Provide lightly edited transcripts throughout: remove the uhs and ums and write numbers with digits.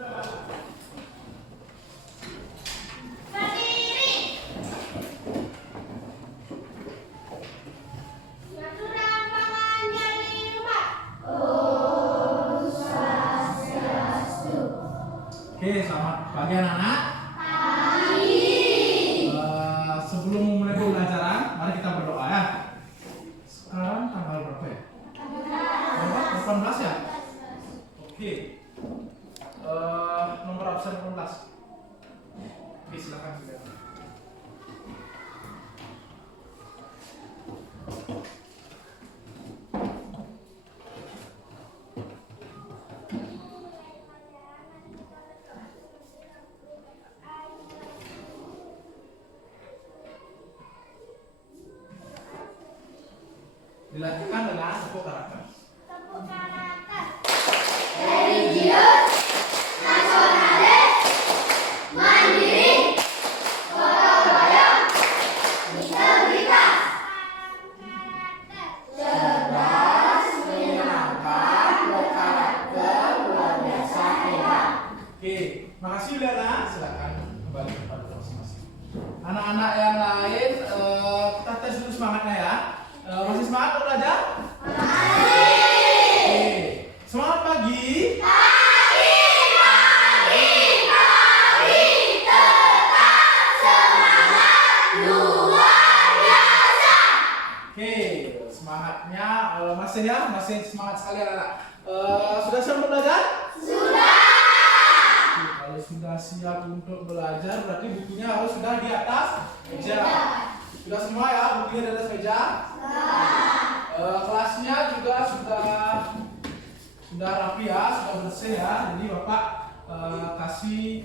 Oke, selamat pagi anak-anak. Sebelum memulai pembelajaran, mari kita berdoa ya. Sekarang tanggal berapa ya? 18 ya? Oke. Nomor absen 18. Oke, silakan sudah. Dilanjutkan dengan tepuk karakter. Tepuk karakter. Religius, nasionalis, mandiri, gotong royong, integritas. Cerdas, menyenangkan, berkarakter, luar biasa hebat. Oke, makasih Lena. Silakan kembali kepada masing-masing. Anak-anak yang lain, kita tes dulu semangatnya ya. Masih semangat untuk belajar? Oke. Semangat pagi. Tetap semangat, luar biasa. Oke, semangatnya masih semangat sekali anak-anak. Sudah siap untuk belajar? Sudah. Oke, kalau sudah siap untuk belajar, berarti bukunya harus sudah di atas meja. Sudah semua ya, bukunya di atas meja. Kelasnya juga sudah rapi ya, sudah bersih ya. Jadi Bapak kasih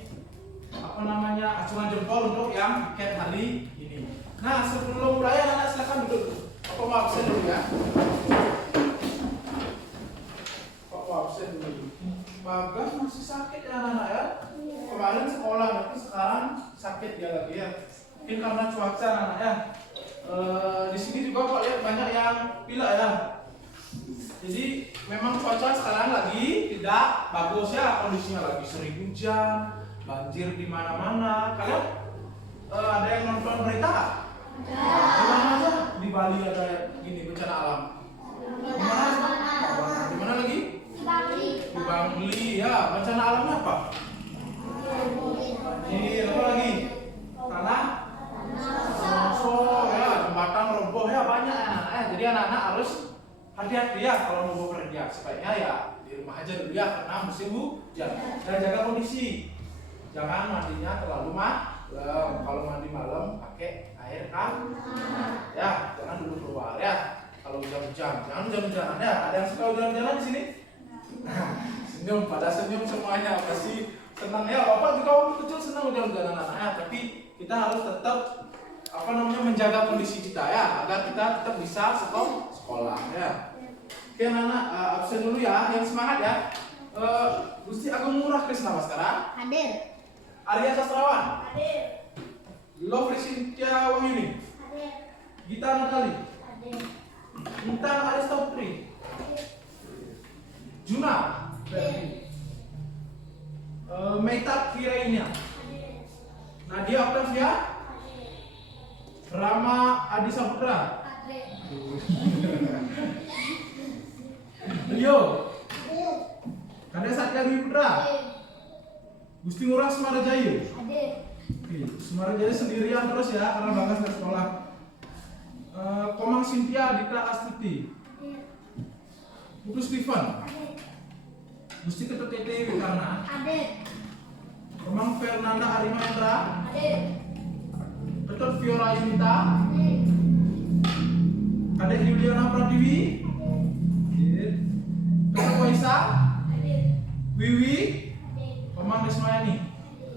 acuan jempol untuk yang weekend hari ini. Nah, sebelum mulai anak-anak silakan duduk. Bapak mau absen dulu ya. Bapak mau absen dulu. Bagas masih sakit ya anak-anak ya. Kemarin sekolah, tapi sekarang sakit dia lagi ya. Mungkin karena cuaca anak-anak ya. Di sini juga kok lihat banyak yang pilek ya. Jadi memang cuaca sekarang lagi tidak bagus ya, kondisinya lagi sering hujan, banjir di mana-mana. Kalian ada yang nonton berita? Di mana aja? Di Bali ada gini bencana alam. Di mana? Di mana lagi? Di Bangli ya. Bencana alamnya apa? Di apa lagi? Tanah longsor ya, jembatan roboh ya, banyak anak-anak. Jadi anak-anak harus hati-hati ya kalau mau bepergian. Sebaiknya ya di rumah aja dulu ya, karena musim hujan. Dan jaga kondisi. Jangan mandinya terlalu malam. Kalau mandi malam pakai air kan? Ya, jangan dulu keluar ya. Kalau hujan-hujan, jangan hujan-hujanan ya. Ada yang suka hujan-hujanan di sini? Senyum, pada senyum semuanya pasti senang ya. Bapak juga waktu kecil senang hujan-hujanan anaknya, tapi kita harus tetap menjaga kondisi kita ya, agar kita tetap bisa sekolah ya. Oke anak-anak, absen dulu ya, yang semangat ya. Gusti Agung Ngurah Krisna Baskara Hadir. Arya Sastrawan Hadir. Lovely Cynthia Wahyuni Hadir. Gita Natali Hadir. Intan Arista Putri Juna Ferdi Meita Kirainia Nadia Octavia Rama Adi Saputra Leo Kade Satya Dwi Putra Gusti Ngurah Sumarajaya. Oke, Sumarajaya sendirian terus ya karena Bagas ke sekolah. Komang Cynthia Dita Astuti Putu Stephen Gusti Ketut Tete Wikarna Komang Fernanda Arima Endra Ketut Viola Yunita Kadek Juliana Pratiwi Ketut Waisa Wiwi Komang Desmayani.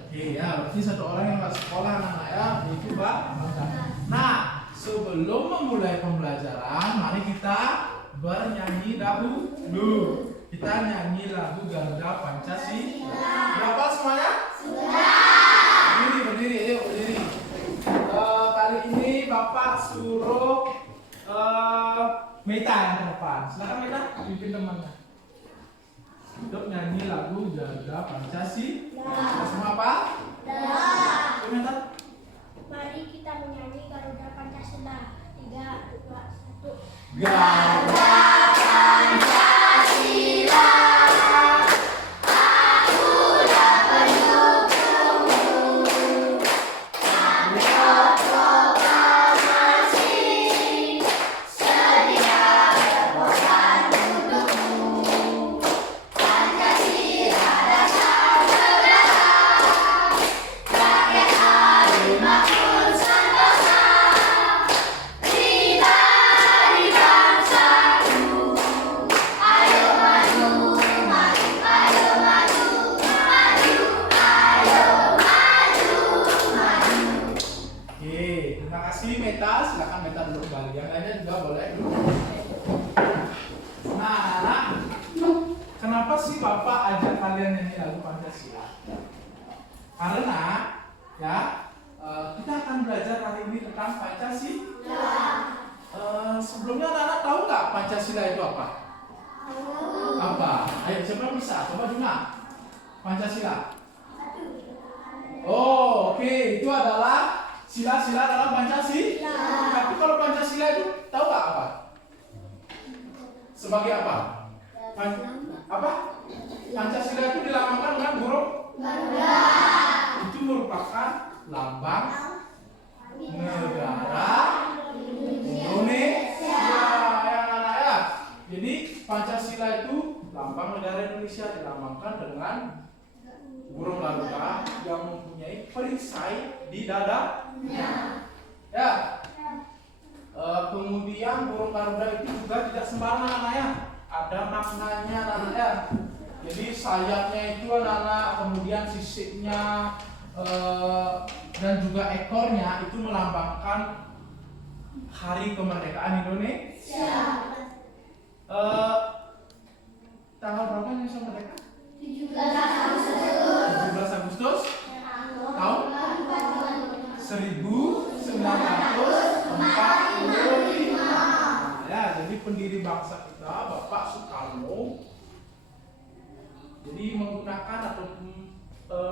Oke ya, berarti satu orang yang nggak sekolah anak-anak ya, itu Pak. Nah, sebelum memulai pembelajaran, mari kita bernyanyi dahulu. Kita nyanyi lagu Garuda Pancasila. Berapa semuanya? Sudah. Berdiri, ayo berdiri. Kali ini Bapak suruh Meita yang ke depan. Silakan Meita, pimpin temannya. Untuk nyanyi lagu Jaga Pancasila. Semua apa? Komentar. Mari kita menyanyi Garuda Pancasila. 3, 2, 1. Garuda Pancasila. Meta, silakan Meta duduk kembali. Yang lainnya juga boleh duduk. Nah, anak, kenapa sih Bapak ajak kalian nyanyi lagu Pancasila? Karena ya kita akan belajar hari ini tentang Pancasila. Sebelumnya anak-anak tahu nggak Pancasila itu apa? Apa? Ayo siapa bisa? Coba dengar. Pancasila. Oh, oke. Itu adalah sila-sila dalam Pancasila. Tapi kalau Pancasila itu tahu nggak apa? Sebagai apa? Apa? Pancasila itu dilambangkan dengan huruf Garuda. Itu merupakan lambang negara Indonesia. Ya, anak-anak ya. Jadi Pancasila itu lambang negara Indonesia dilambangkan dengan burung Garuda yang mempunyai perisai di dadanya. Ya. Kemudian burung Garuda itu juga tidak sembarangan anak ya. Ada maknanya anak ya. Jadi sayapnya itu anak-anak, kemudian sisiknya dan juga ekornya itu melambangkan hari kemerdekaan Indonesia. Tanggal berapa Indonesia merdeka? 17 Agustus tahun 1945. Ya, jadi pendiri bangsa kita Bapak Soekarno jadi menggunakan atau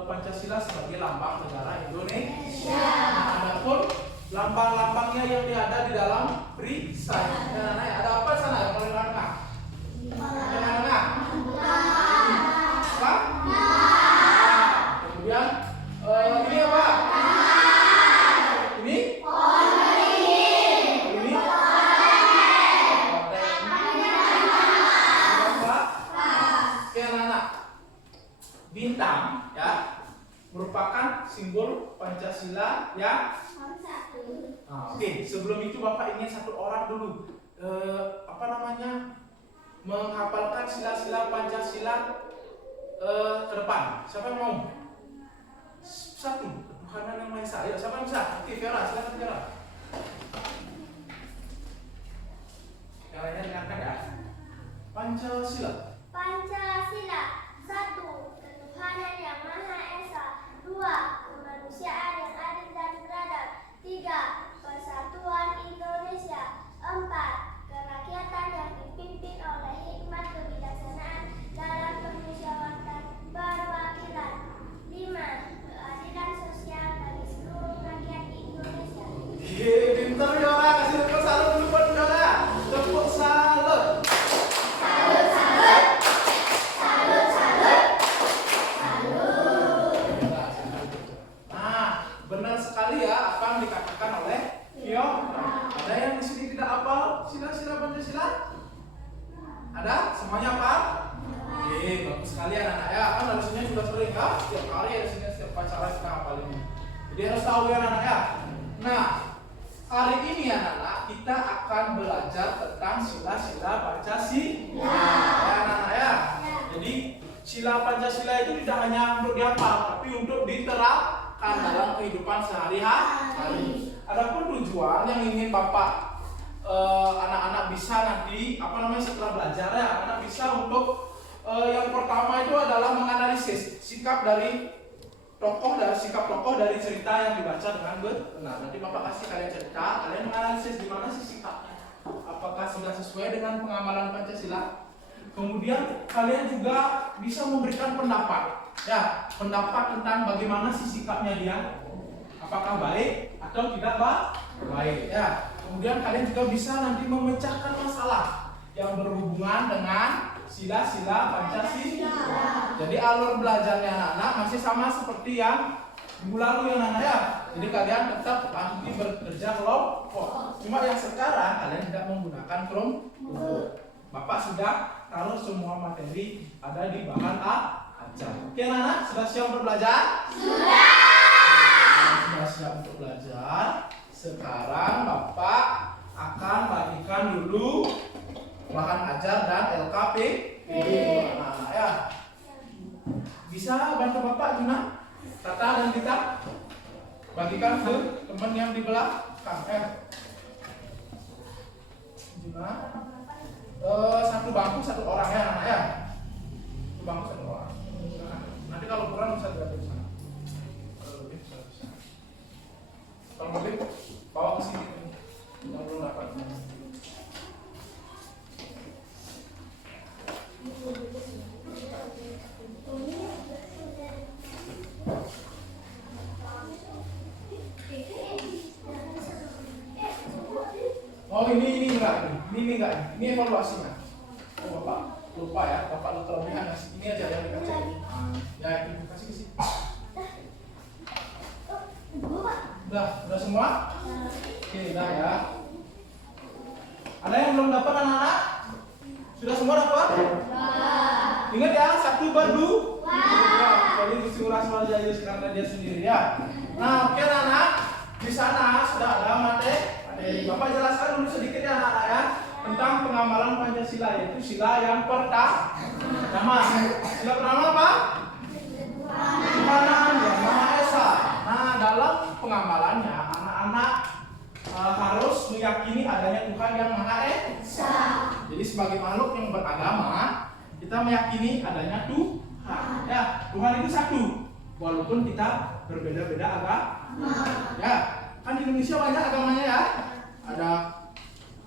Pancasila sebagai lambang negara Indonesia. Nah, adapun lambang-lambangnya yang ada di dalam perisai. Nah, ada apa sana yang paling lengkap? Apa? Kemudian ini apa? Ini? Ini? Apa? Oke anak-anak. Bintang ya merupakan simbol Pancasila ya. Oke, sebelum itu Bapak ingin satu orang dulu menghafalkan sila-sila Pancasila ke depan. Siapa yang mau? Satu, ketuhanan yang Maha Esa. Ayo, siapa yang bisa? Oke, Fiora, silakan Fiora. Yang lainnya dengarkan ya. Pancasila. Pancasila. 1. Ketuhanan yang Maha Esa. 2. Kemanusiaan yang adil dan beradab. 3. Persatuan Indonesia. 4. Kerakyatan yang dipimpin oleh hikmat kebijaksanaan dalam permusyawaratan perwakilan. 5. Keadilan sosial bagi seluruh rakyat Indonesia. Pintar Fiora, kasih tepuk salut dulu buat Fiora. Tepuk salut. Salut, salut. Salut, salut. Salut. Nah, benar sekali ya apa yang dikatakan oleh Fiora. Ada yang di sini tidak hafal sila-sila Pancasila? Ada? Semuanya hafal? Oke, bagus sekali anak-anak ya. Kan harusnya sudah sering kan? Setiap kali ada sini setiap acara kita hafal ini. Jadi harus tahu ya anak-anak ya. Nah, hari ini anak-anak kita akan belajar tentang sila-sila Pancasila. Ya anak-anak ya. Jadi sila Pancasila itu tidak hanya untuk dihafal, tapi untuk diterapkan dalam kehidupan sehari-hari. Adapun tujuan yang ingin Bapak anak-anak bisa nanti setelah belajar ya, anak-anak bisa untuk yang pertama itu adalah menganalisis sikap tokoh dari cerita yang dibaca dengan benar. Nanti Bapak kasih kalian cerita, kalian menganalisis gimana sih sikapnya. Apakah sudah sesuai dengan pengamalan Pancasila? Kemudian kalian juga bisa memberikan pendapat, ya, pendapat tentang bagaimana sih sikapnya dia, apakah baik atau tidak baik, ya. Kemudian kalian juga bisa nanti memecahkan masalah yang berhubungan dengan sila-sila Pancasila. Jadi alur belajarnya anak-anak masih sama seperti yang minggu lalu ya anak-anak ya. Jadi kalian tetap nanti bekerja kelompok. Cuma yang sekarang kalian tidak menggunakan kelompok. Bapak sudah taruh semua materi ada di bahan ajar. Oke anak-anak, sudah siap untuk belajar? Sudah siap untuk belajar. Sekarang Bapak akan bagikan dulu bahan ajar dan LKP. Nah, ya. Bisa bantu Bapak Juna, Tata dan Tita bagikan ke teman yang di belakang. Juna, satu bangku satu orang ya anak ya. Satu bangku satu orang. Nanti kalau kurang bisa diambil di sana. Kalau lebih bisa. Kalau lebih bawa ke sini. Yang belum dapat. Oh ini enggak, ini evaluasinya. Oh Bapak lupa ya, Bapak kelebihan ngasih ini aja yang dikasih. Ya ini kasih ke sini. Udah semua? Oke, udah ya. Ada yang belum dapat anak-anak? Sudah semua dapat? Ingat ya, satu berdua. Ya, jadi disuruh Jayus karena dia sendiri ya. Nah, oke anak-anak, di sana sudah ada materi. Bapak jelaskan dulu sedikit ya anak-anak ya tentang pengamalan Pancasila, yaitu sila yang pertama. Sila pertama apa? Tuhanan Yang Maha Esa. Nah, dalam pengamalannya anak-anak harus meyakini adanya Tuhan yang Maha Esa. Jadi sebagai makhluk yang beragama, kita meyakini adanya Tuhan. Ya, Tuhan itu satu, walaupun kita berbeda-beda agama. Ya, kan di Indonesia banyak agamanya ya. Ada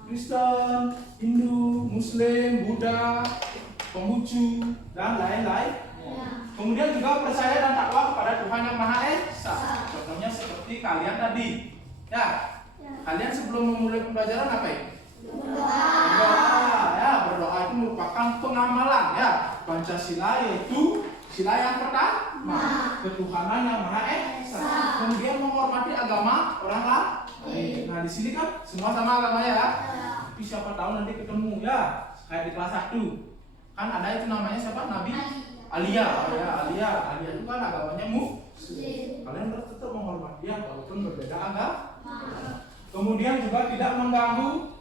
Kristen, Hindu, Muslim, Buddha, Konghucu, dan lain-lain. Kemudian juga percaya dan takwa kepada Tuhan yang Maha Esa. Contohnya seperti kalian tadi. Ya, kalian sebelum memulai pembelajaran apa ya? Berdoa. Ya, berdoa itu merupakan pengamalan ya Pancasila, yaitu sila yang pertama, ketuhanan yang Maha Esa. Kemudian menghormati agama orang lain. Nah, di sini kan semua sama agamanya ya. Tapi siapa tahu nanti ketemu ya, kayak di kelas 1. Kan ada itu namanya siapa? Nabi Alia. Alia itu kan agamanya Muslim. Kalian harus tetap menghormati dia walaupun berbeda agama. Kemudian juga tidak mengganggu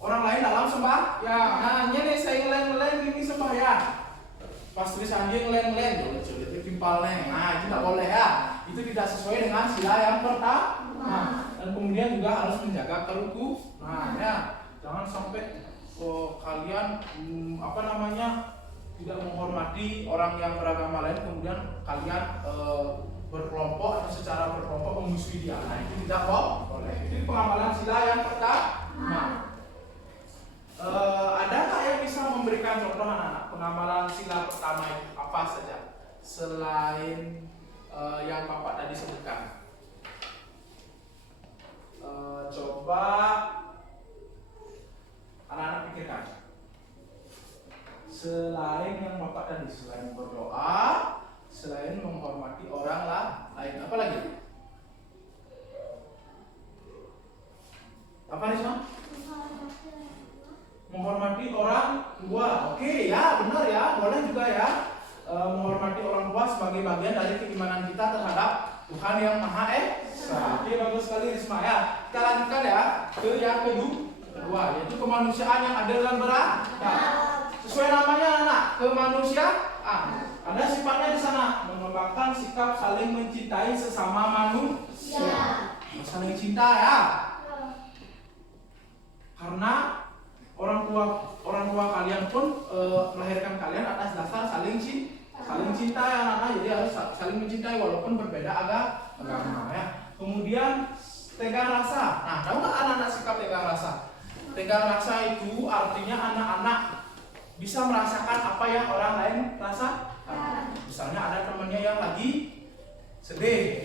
orang lain dalam sembah. Ya, nah ini saya ngeleng ini sembah ya. Pas tulis anjing ngeleng, itu timpal neng. Nah, itu tidak boleh ya. Itu tidak sesuai dengan sila yang pertama. Dan kemudian juga harus menjaga kerukunan. Nah, ya, jangan sampai kalian tidak menghormati orang yang beragama lain, kemudian kalian berkelompok atau secara berkelompok memusuhi dia. Nah, itu tidak boleh. Itu pengamalan sila yang pertama. Ada nggak yang bisa memberikan contoh anak-anak pengamalan sila pertama itu apa saja selain yang Bapak tadi sebutkan? Coba anak-anak pikirkan. Selain yang Bapak tadi, selain berdoa, selain menghormati orang lain, apa lagi? Apa Risma? Menghormati orang tua. Oke, ya benar ya, boleh juga ya. Menghormati orang tua sebagai bagian dari keimanan kita terhadap Tuhan yang Maha Esa. Oke, bagus sekali Risma ya. Kita lanjutkan ya ke yang kedua, yaitu kemanusiaan yang adil dan beradab. Sesuai namanya anak, kemanusiaan. Ada sifatnya di sana, mengembangkan sikap saling mencintai sesama manusia. Saling cinta ya. Karena orang tua kalian pun melahirkan kalian atas dasar saling cinta ya anak-anak. Jadi harus saling mencintai walaupun berbeda agama ya. Kemudian tegang rasa. Nah, tahu nggak anak-anak sikap tegang rasa? Tegang rasa itu artinya anak-anak bisa merasakan apa yang orang lain rasa. Misalnya ada temannya yang lagi sedih,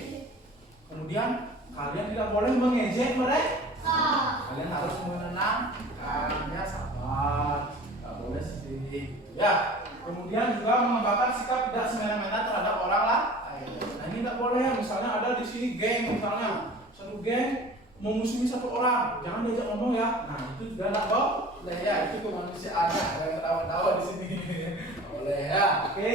kemudian kalian tidak boleh mengejek mereka. Kalian harus menenangkannya, sabar, nggak boleh sedih, gitu ya. Kemudian juga mengembangkan sikap tidak semena-mena terhadap orang lain. Nah ini nggak boleh. Misalnya ada di sini geng, misalnya satu geng memusuhi satu orang, jangan diajak ngomong ya. Nah itu juga nggak boleh ya. Itu kemanusiaan. Ada yang ketawa-tawa di sini. Boleh ya, oke.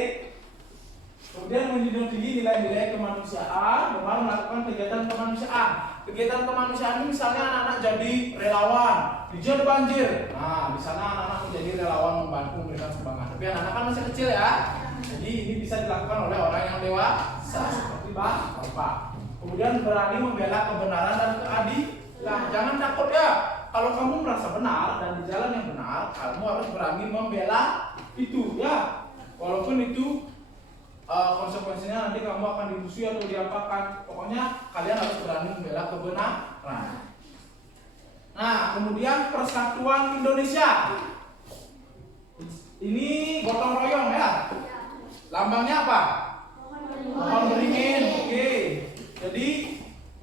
Kemudian menjunjung tinggi nilai-nilai kemanusiaan dengan melakukan kegiatan kemanusiaan. Kegiatan kemanusiaan ini misalnya anak-anak jadi relawan di zona banjir. Nah, di sana anak-anak menjadi relawan membantu memberikan sumbangan. Tapi anak-anak kan masih kecil ya. Jadi ini bisa dilakukan oleh orang yang dewasa seperti bapak. Kemudian berani membela kebenaran dan keadilan. Jangan takut ya. Kalau kamu merasa benar dan di jalan yang benar, kamu harus berani membela itu ya. Walaupun itu konsekuensinya nanti kamu akan dimusuhi atau diapakan. Pokoknya kalian harus berani membela kebenaran. Nah, kemudian Persatuan Indonesia. Ini gotong royong ya. Lambangnya apa? Pohon beringin. Oke. Jadi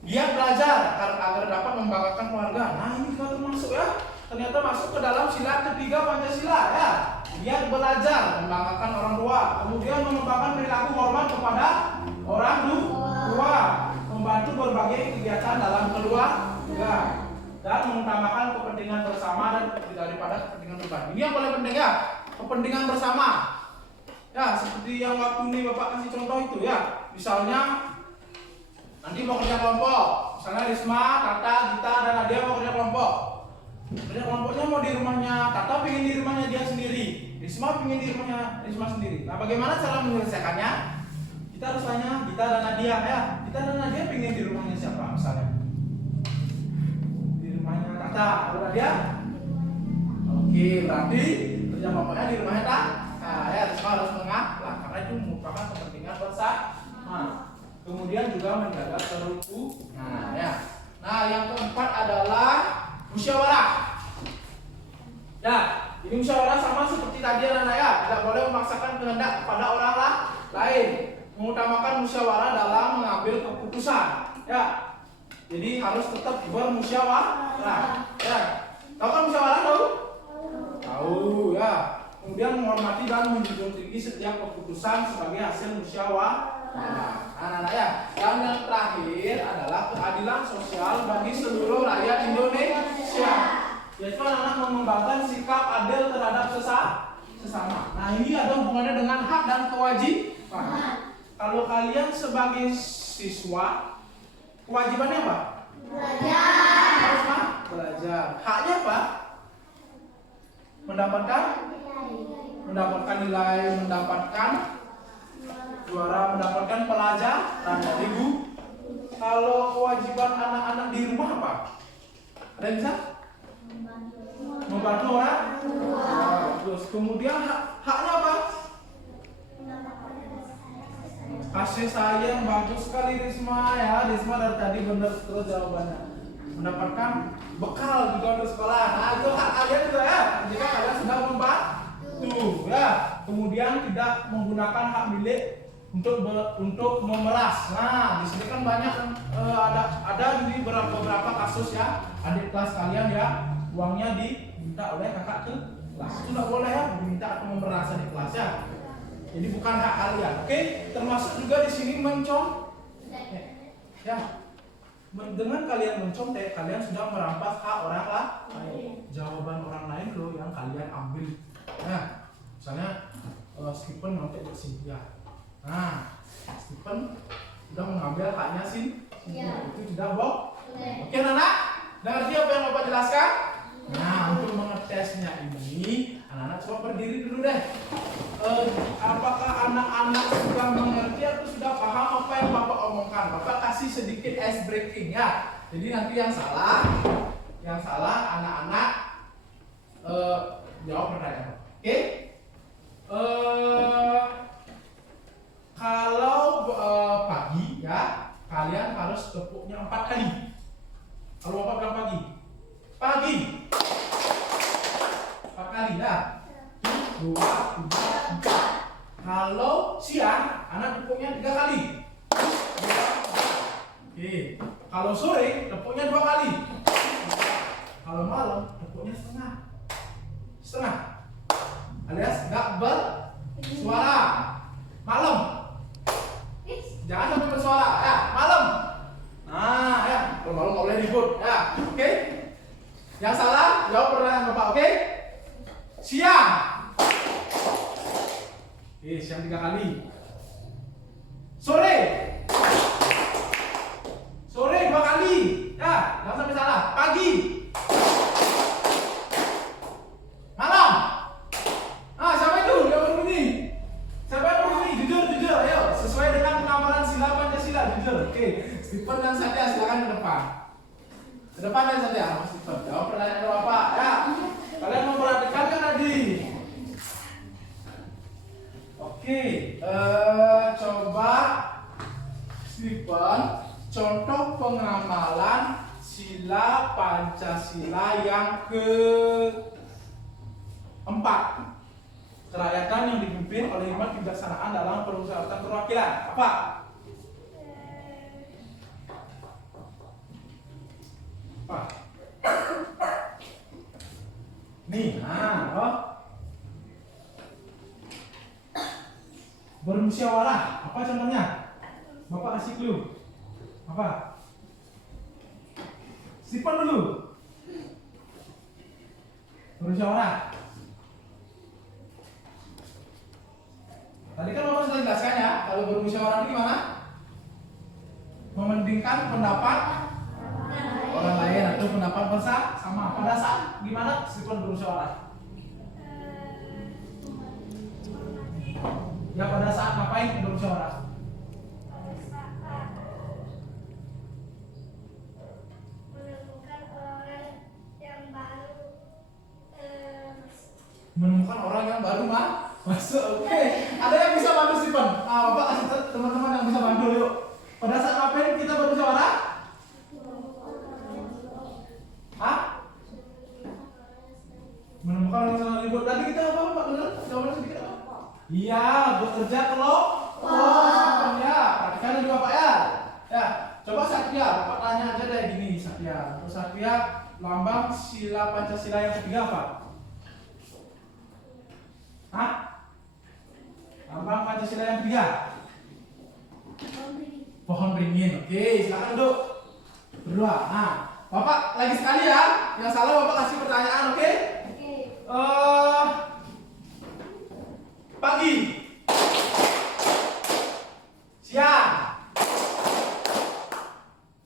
giat belajar agar dapat membanggakan keluarga. Nah, ini juga termasuk ya. Ternyata masuk ke dalam sila ketiga Pancasila ya. Giat belajar, membanggakan orang tua. Kemudian mengembangkan perilaku hormat kepada orang tua. Membantu berbagai kegiatan dalam keluarga. Dan mengutamakan kepentingan bersama dan daripada kepentingan pribadi. Ini yang paling penting ya. Kepentingan bersama. Ya, seperti yang waktu ini Bapak kasih contoh itu ya. Misalnya nanti mau kerja kelompok. Misalnya Risma, Tata, Gita, dan Nadia mau kerja kelompok. Kerja kelompoknya mau di rumahnya Tata, pengen di rumahnya dia sendiri. Risma pengen di rumahnya Risma sendiri. Nah, bagaimana cara menyelesaikannya? Kita harus tanya Gita dan Nadia ya. Gita dan Nadia pengen di rumahnya siapa misalnya? Di rumahnya Tata, atau Nadia? Oke, berarti kerja kelompoknya di rumahnya Tata. Nah, ya Risma harus mengalah karena itu merupakan kepentingan bersama. Kemudian juga menjaga kerukunan. Nah, ya. Nah, yang keempat adalah musyawarah. Ya, ini musyawarah sama seperti tadi anak ya, tidak boleh memaksakan kehendak kepada orang lain. Mengutamakan musyawarah dalam mengambil keputusan. Ya, jadi harus tetap bermusyawarah. Ya, tahu kan musyawarah tahu? Tahu ya. Kemudian menghormati dan menjunjung tinggi setiap keputusan sebagai hasil musyawarah. Nah, anak-anak ya. Dan yang terakhir adalah keadilan sosial bagi seluruh rakyat Indonesia. Yaitu anak-anak mengembangkan sikap adil terhadap sesama. Nah, ini ada hubungannya dengan hak dan kewajiban. Kalau kalian sebagai siswa, kewajibannya apa? Belajar. Harus belajar. Haknya apa? Mendapatkan nilai, mendapatkan juara, mendapatkan pelajaran dari guru. Kalau kewajiban anak-anak di rumah apa? Ada yang bisa? Membantu orang. Terus kemudian haknya apa? Kasih sayang. Bagus sekali Risma ya. Risma dari tadi benar terus jawabannya. Mendapatkan bekal juga untuk sekolah. Nah, itu hak kalian juga ya. Jika kalian sudah membantu ya. Kemudian tidak menggunakan hak milik untuk memeras. Nah, di sini kan banyak ada di beberapa kasus ya. Adik kelas kalian ya, uangnya diminta oleh kakak ke kelas. Itu tidak boleh ya, diminta atau memeras adik kelas ya. Jadi bukan hak kalian. Oke, termasuk juga di sini ya. Dengan kalian mencontek, kalian sudah merampas hak orang lain. Jawaban orang lain loh yang kalian ambil. Nah, misalnya Stephen nyontek buat Cynthia. Nah, Stephen sudah mengambil haknya sih. Itu tidak boleh. Oke, anak-anak, dengar dia apa yang Bapak jelaskan? Nah, untuk mengetesnya ini, anak-anak coba berdiri dulu deh. Apakah anak-anak sudah mengerti atau sudah paham apa yang Bapak omongkan? Bapak kasih sedikit ice breaking ya. Jadi nanti yang salah anak-anak jawab pertanyaan. Oke? Kalau pagi ya, kalian harus tepuknya 4 kali. Kalau Bapak bilang pagi 4 kali ya. 2, 3, 4. Kalau siang, anak tepuknya 3 kali. Oke. Kalau sore, tepuknya 2 kali. Kalau malam, tepuknya setengah. Setengah. Alias nggak bersuara. Malam. Jangan sampai bersuara. Ya, malam. Nah, ya. Kalau malam nggak boleh ribut. Ya, oke. Yang salah, jawab pertanyaan Bapak, oke? Siang. Oke, siang 3 kali. Sore. Sore 2 kali. Ya, jangan sampai salah. Pagi. Malam. Ah, siapa itu? Yang berbunyi. Siapa yang berbunyi? Jujur, jujur. Ayo, sesuai dengan pengamalan sila Pancasila. Jujur. Oke, Stephen dan Satya silakan ke depan. Ke depan dan Satya, Mas Stephen. Jawab pertanyaan Bapak. Ya, kalian memperhatikan kan tadi? Oke, coba Stephen, contoh pengamalan sila Pancasila yang keempat. Kerakyatan yang dipimpin oleh hikmat kebijaksanaan dalam permusyawaratan perwakilan. Apa? Apa? Nih, bermusyawarah. Apa contohnya? Bapak kasih clue. Apa? Simpan dulu. Bermusyawarah. Tadi kan Bapak sudah jelaskan ya, kalau bermusyawarah itu gimana? Mementingkan pendapat orang lain atau pendapat bersama. Pada saat gimana Simpan bermusyawarah? Ya, pada saat ngapain bermusyawarah? Menemukan orang yang baru masuk. Oke. Ada yang bisa bantu Stephen? Bapak kasih teman-teman yang bisa bantu yuk. Pada saat ngapain kita bermusyawarah? Hah? Menemukan orang yang sedang ribut. Tadi kita apa Pak? Benar? Jawabannya sedikit apa? Iya, bekerja kelompok. Ya, perhatikan dulu Bapak ya. Ya, coba Satya, Bapak tanya aja deh gini Satya. Terus Satya, lambang sila Pancasila yang ketiga apa? Hah? Lambang Pancasila yang ketiga? Pohon beringin. Oke, silakan duduk. Berdua. Nah, Bapak lagi sekali ya. Yang salah Bapak kasih pertanyaan, oke? Pagi. Siang.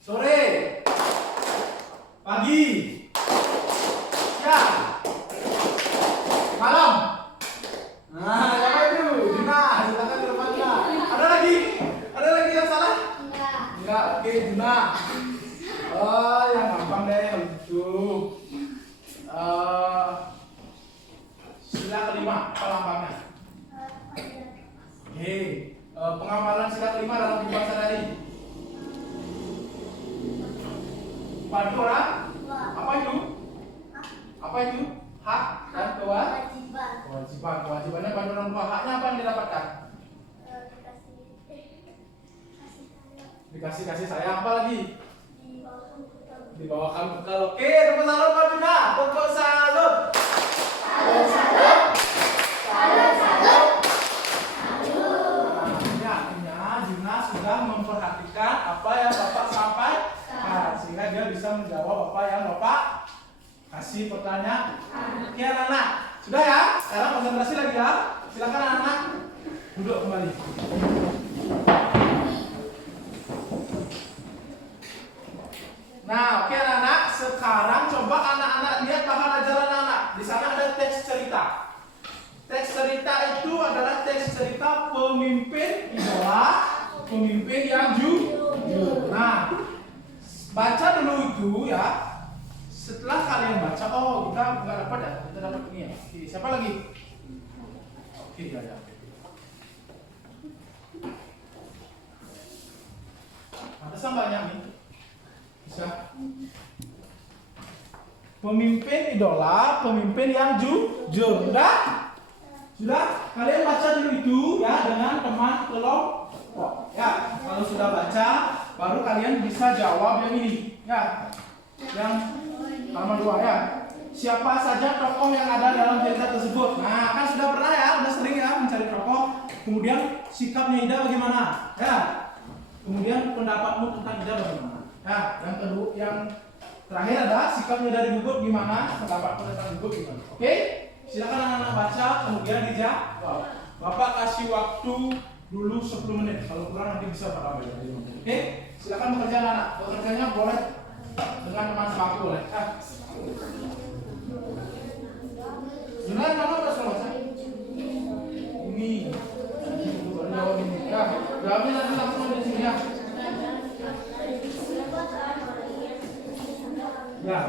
Sore. Pagi. Siang. Malam. Nah, siapa itu? Juna, silakan ke depannya. Ada lagi? Ada lagi yang salah? Enggak, oke Juna. Oh, yang gampang deh kalau gitu. Sila kelima, apa lambangnya? Oke, pengamalan sila kelima dalam berbahasa tadi. Bantu orang? Apa itu? Apa itu? Hak dan kewajiban. Kewajibannya bantu orang tua. Haknya apa yang didapatkan? Dikasih kasih sayang. Apa lagi? Dibawakan bekal. Oke, tepuk salut Pak Juna. Tepuk salut. Salut, salut. Salut, salut. Ini artinya Juna sudah memperhatikan apa yang Bapak sampaikan, sehingga dia bisa menjawab apa yang Bapak kasih pertanyaan. Oke anak-anak, sudah ya? Sekarang konsentrasi lagi ya. Silakan anak-anak duduk kembali. Nah, oke anak-anak, sekarang coba anak-anak lihat bahan ajaran anak. Di sana ada teks cerita. Teks cerita itu adalah teks cerita pemimpin idola, pemimpin yang jujur. Nah, baca dulu itu ya. Setelah kalian baca, oh kita nggak dapat ya, kita dapat ini ya. Oke, siapa lagi? Oke, ya. Ada banyak nih. Bisa. Pemimpin idola, pemimpin yang jujur. Udah? Sudah? Kalian baca dulu itu ya dengan teman kelompok. Ya, kalau sudah baca, baru kalian bisa jawab yang ini. Ya, yang nomor 2 ya. Siapa saja tokoh yang ada dalam cerita tersebut? Nah, kan sudah pernah ya, sudah sering ya mencari tokoh. Kemudian sikapnya Ida bagaimana? Ya. Kemudian pendapatmu tentang Ida bagaimana? Ya, yang kedua, yang terakhir adalah sikapnya dari Gugut gimana? Pendapatmu tentang Gugut gimana? Oke? Silakan anak-anak baca, kemudian dijawab. Bapak kasih waktu dulu 10 menit. Kalau kurang nanti bisa berapa ya? Oke? Silakan bekerja anak. Bekerjanya boleh dengan teman sebangku boleh. Gimana kamu harus selesai? Ini. Jawab ini. Ya, jawabnya nanti langsung di sini ya. Ya.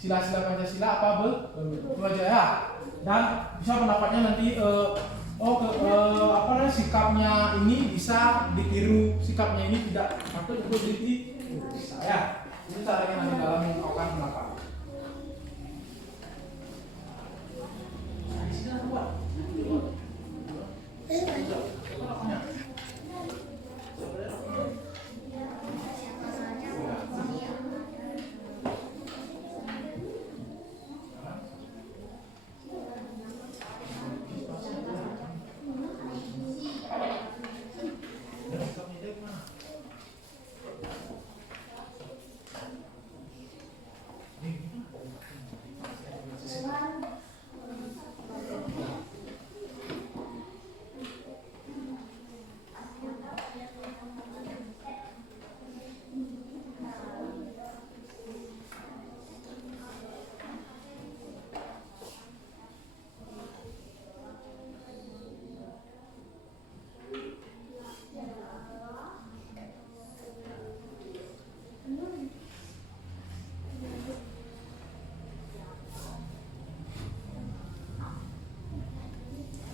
sila-sila Pancasila apa itu aja ya. Dan bisa pendapatnya nanti apa namanya sikapnya ini bisa ditiru, sikapnya ini tidak patut untuk ditiru. Bisa ya. Itu caranya nanti dalam mengungkapkan pendapat.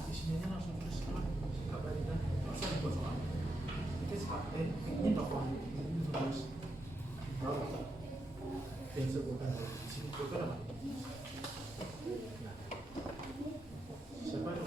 Isinya langsung terus sikap tadi kan langsung dibuat soal itu sikap ini tokoh ini terus tahu yang sebutkan di sini itu apa siapa yang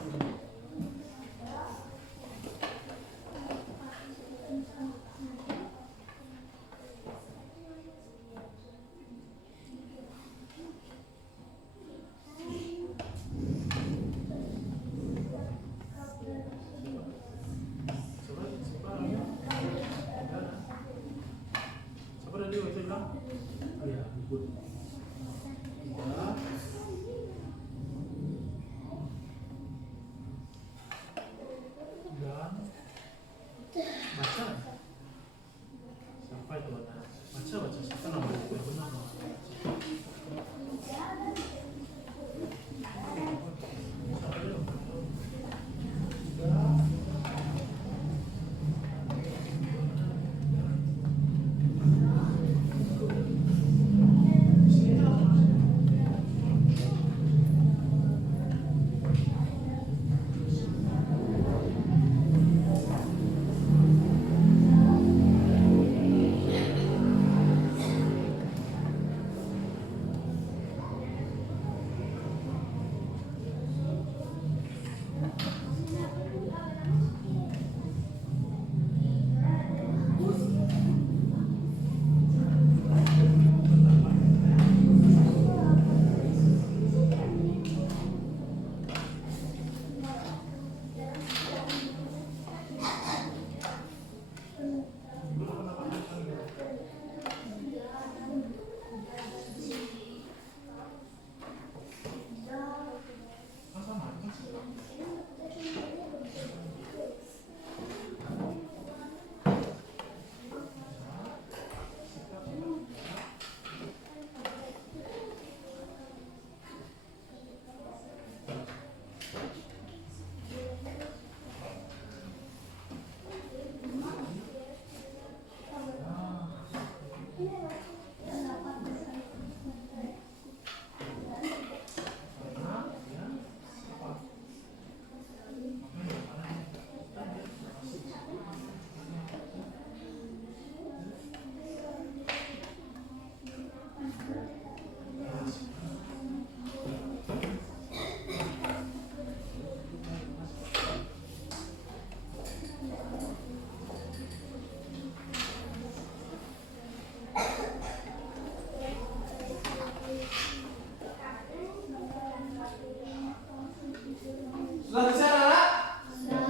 sudah selesai anak? Sudah.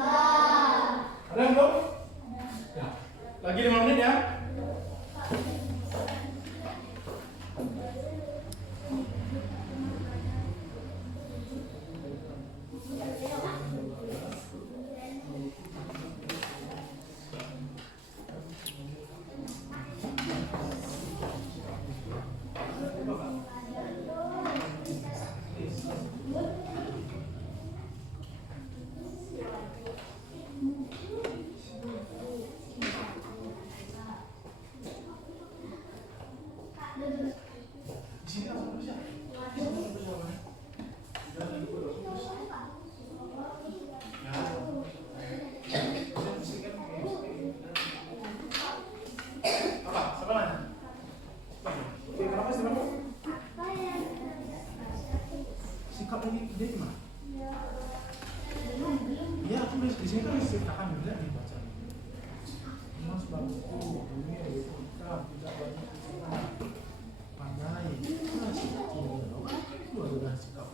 Ada yang belum? Ya. Lagi 5 menit ya. gimana? Belum. Iya, aku di sini kan diceritakan juga nih baca. Mas bangku, dunia itu hitam, tidak banyak pikiran, pandai, nah sikap itu adalah sikap.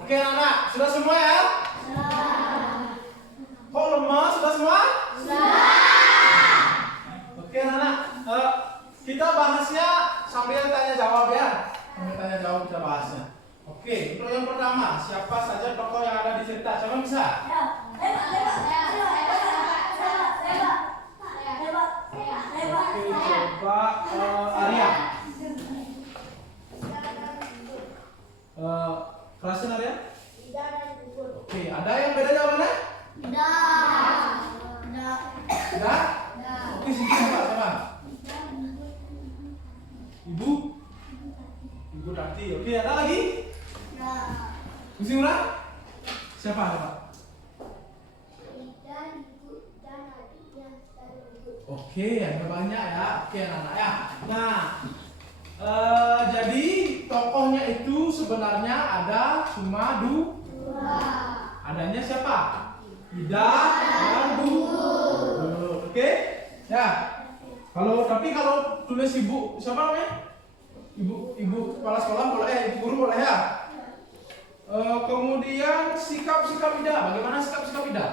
Oke anak-anak, sudah semua ya? Kok lemah? Sudah semua? Oke anak-anak, kita bahasnya sambil tanya jawab ya. Sambil tanya jawab kita bahasnya. Oke, untuk yang pertama, siapa saja tokoh yang ada di cerita? Siapa yang bisa? Oke, coba Arya. Kerasin Arya? Oke, ada yang beda jawabannya? Tidak? Oke, sini siapa? Ibu? Ibu Tati. Oke, ada lagi? Mesti ulang? Siapa? Oke, ada banyak ya. Oke, anak-anak ya. Nah, jadi tokohnya itu sebenarnya ada cuma dua. Adanya siapa? Ida dan Bu. Oke? Ya. Tapi kalau tulis ibu siapa namanya? Ibu kepala sekolah boleh, ibu guru boleh ya. Kemudian sikap-sikap Ida. Bagaimana sikap-sikap Ida?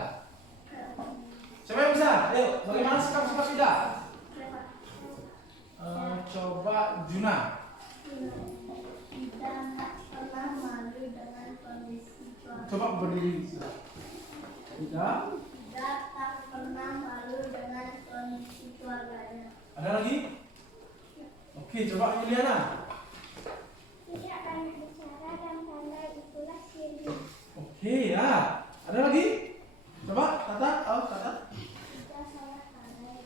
Siapa yang bisa? Ayo, bagaimana sikap-sikap Ida? Coba Juna. Tidak pernah malu dengan kondisi cuaca. Coba berdiri. Tidak tak pernah malu dengan kondisi keluarganya. Ada lagi? Oke, coba Juliana. Tidak banyak bicara dan pandai itulah ciri. Oke ya. Ada lagi? Coba Tata. Tata. Tidak sangat pandai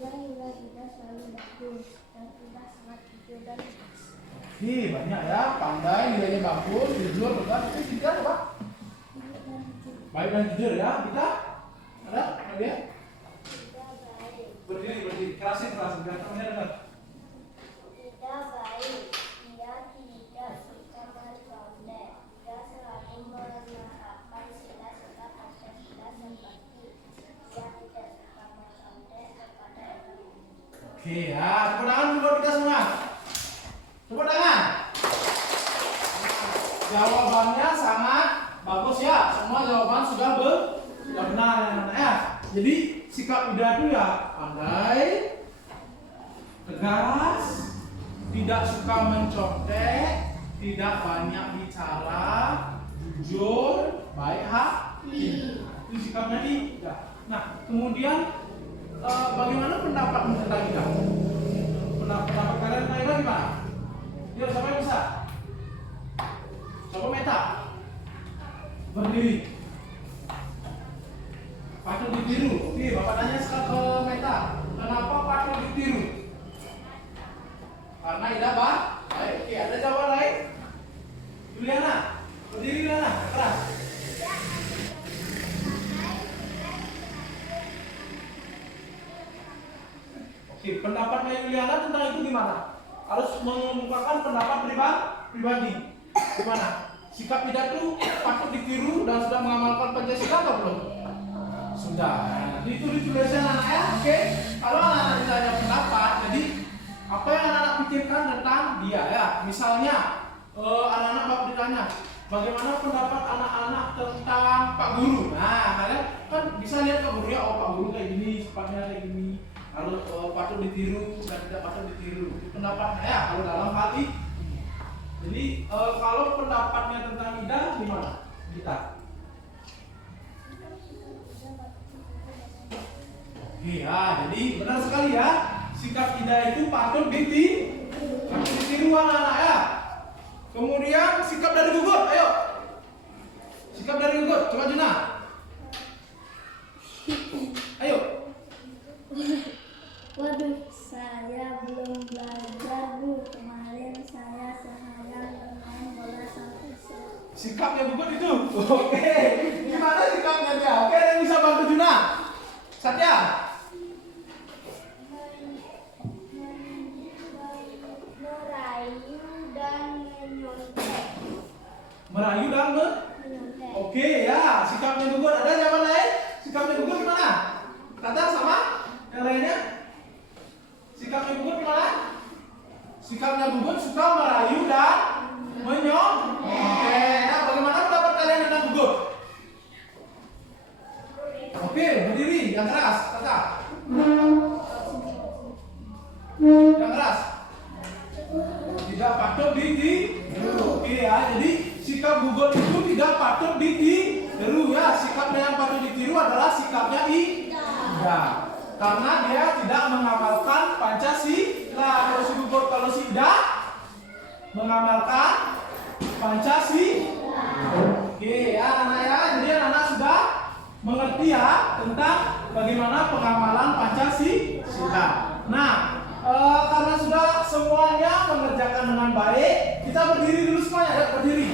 dan tidak selalu bagus dan tidak sangat jujur dan tegas. Oke, banyak ya. Pandai, nilainya bagus, jujur, tegas. Oke, tiga coba. Baik dan jujur ya. Kita ada lagi ya? kerasin biar temennya dengar. Tidak baik. Dia tidak suka mencontek. Dia selalu menerapkan sila-sila Pancasila seperti dia tidak suka mencontek kepada orang. Oke ya, tepuk tangan dulu buat kita semua. Tepuk tangan. Jawabannya sangat bagus ya. Semua jawaban sudah benar ya. Jadi sikap Ida itu ya pandai, tegas, tidak suka mencontek, tidak banyak bicara, jujur, baik hati. Itu sikapnya Ida. Nah, kemudian bagaimana pendapatmu tentang Ida? Pendapat kalian tentang Ida gimana? Yuk, siapa yang bisa? Coba Meta berdiri. Patut ditiru. Oke, Bapak tanya sekarang ke Meta. Kenapa patut ditiru? Karena Ida baik. Oke, ada jawaban lain? Juliana, berdiri Juliana, keras. Oke, pendapatnya Juliana tentang itu gimana? Harus mengungkapkan pendapat pribadi. Gimana? Sikap Ida itu patut ditiru dan sudah mengamalkan Pancasila atau belum? Sudah. Nah, itu ditulisnya anak-anak. Oke. Kalau anak-anak ditanya pendapat, jadi apa yang anak-anak pikirkan tentang dia ya? Misalnya anak-anak bakal ditanya, bagaimana pendapat anak-anak tentang Pak Guru? Nah, kalian kan bisa lihat Pak Guru ya, oh Pak Guru kayak gini, sifatnya kayak gini. Harus patut ditiru dan tidak patut ditiru. Itu pendapatnya ya kalau dalam hal ini. Jadi kalau pendapatnya tentang Ida gimana? Kita. Iya, jadi benar sekali ya. Sikap Ida itu patut ditiru anak-anak ya. Kemudian sikap dari Gugut, ayo. Sikap dari Gugut, coba Juna. Ayo. Waduh, saya belum belajar Bu. Kemarin saya seharian bermain bola sampai sore. Sikapnya Gugut itu. Oke. Gimana sikapnya dia? Oke, ada yang bisa bantu Juna? Satya. Merayu dan Menyontek. Oke ya, sikapnya Gugut. Ada jawaban lain? Sikapnya Gugut gimana? Tata sama? Yang lainnya? Sikapnya Gugut gimana? Sikapnya Gugut suka merayu dan menyontek. Oke, nah bagaimana pendapat kalian tentang Gugut? Oke, berdiri, yang keras, Tata. Yang keras. Tidak patut ditiru. Oke ya, jadi sikap Gugut itu tidak patut ditiru ya. Sikapnya yang patut ditiru adalah sikapnya Ida. Karena dia tidak mengamalkan Pancasila. Kalau si Gugut, kalau si Ida mengamalkan Pancasila. Oke ya anak ya, jadi anak sudah mengerti ya tentang bagaimana pengamalan Pancasila. Nah, karena sudah semuanya mengerjakan dengan baik, kita berdiri dulu semuanya, ya berdiri.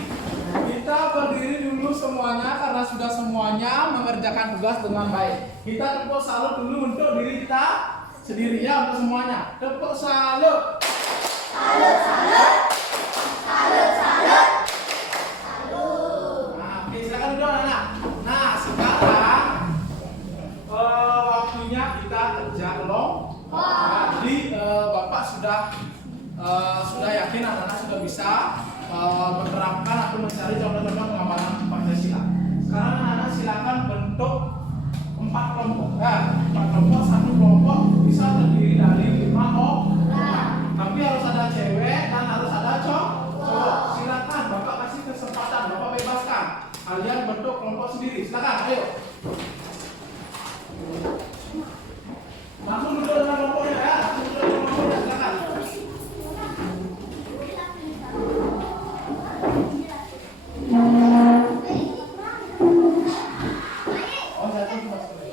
Kita berdiri dulu semuanya karena sudah semuanya mengerjakan tugas dengan baik. Kita tepuk salut dulu untuk diri kita sendiri ya, untuk semuanya. Tepuk salut. Salut, salut. Salut, salut. Nah, oke, silakan duduk anak. Nah, sekarang waktunya kita kerja kelompok. Nah, jadi Bapak sudah yakin anak-anak sudah bisa menerapkan atau mencari contoh-contoh pengamalan Pancasila. Sekarang anak-anak silakan bentuk 4 kelompok. Ya, 4 kelompok, satu kelompok bisa terdiri dari 5 orang. Tapi harus ada cewek dan harus ada cowok. Silakan Bapak kasih kesempatan, Bapak bebaskan. Kalian bentuk kelompok sendiri. Silakan, ayo. Langsung duduk dengan kelompoknya ya. Langsung duduk dengan kelompoknya, silakan. Oh, satu cuma sekali.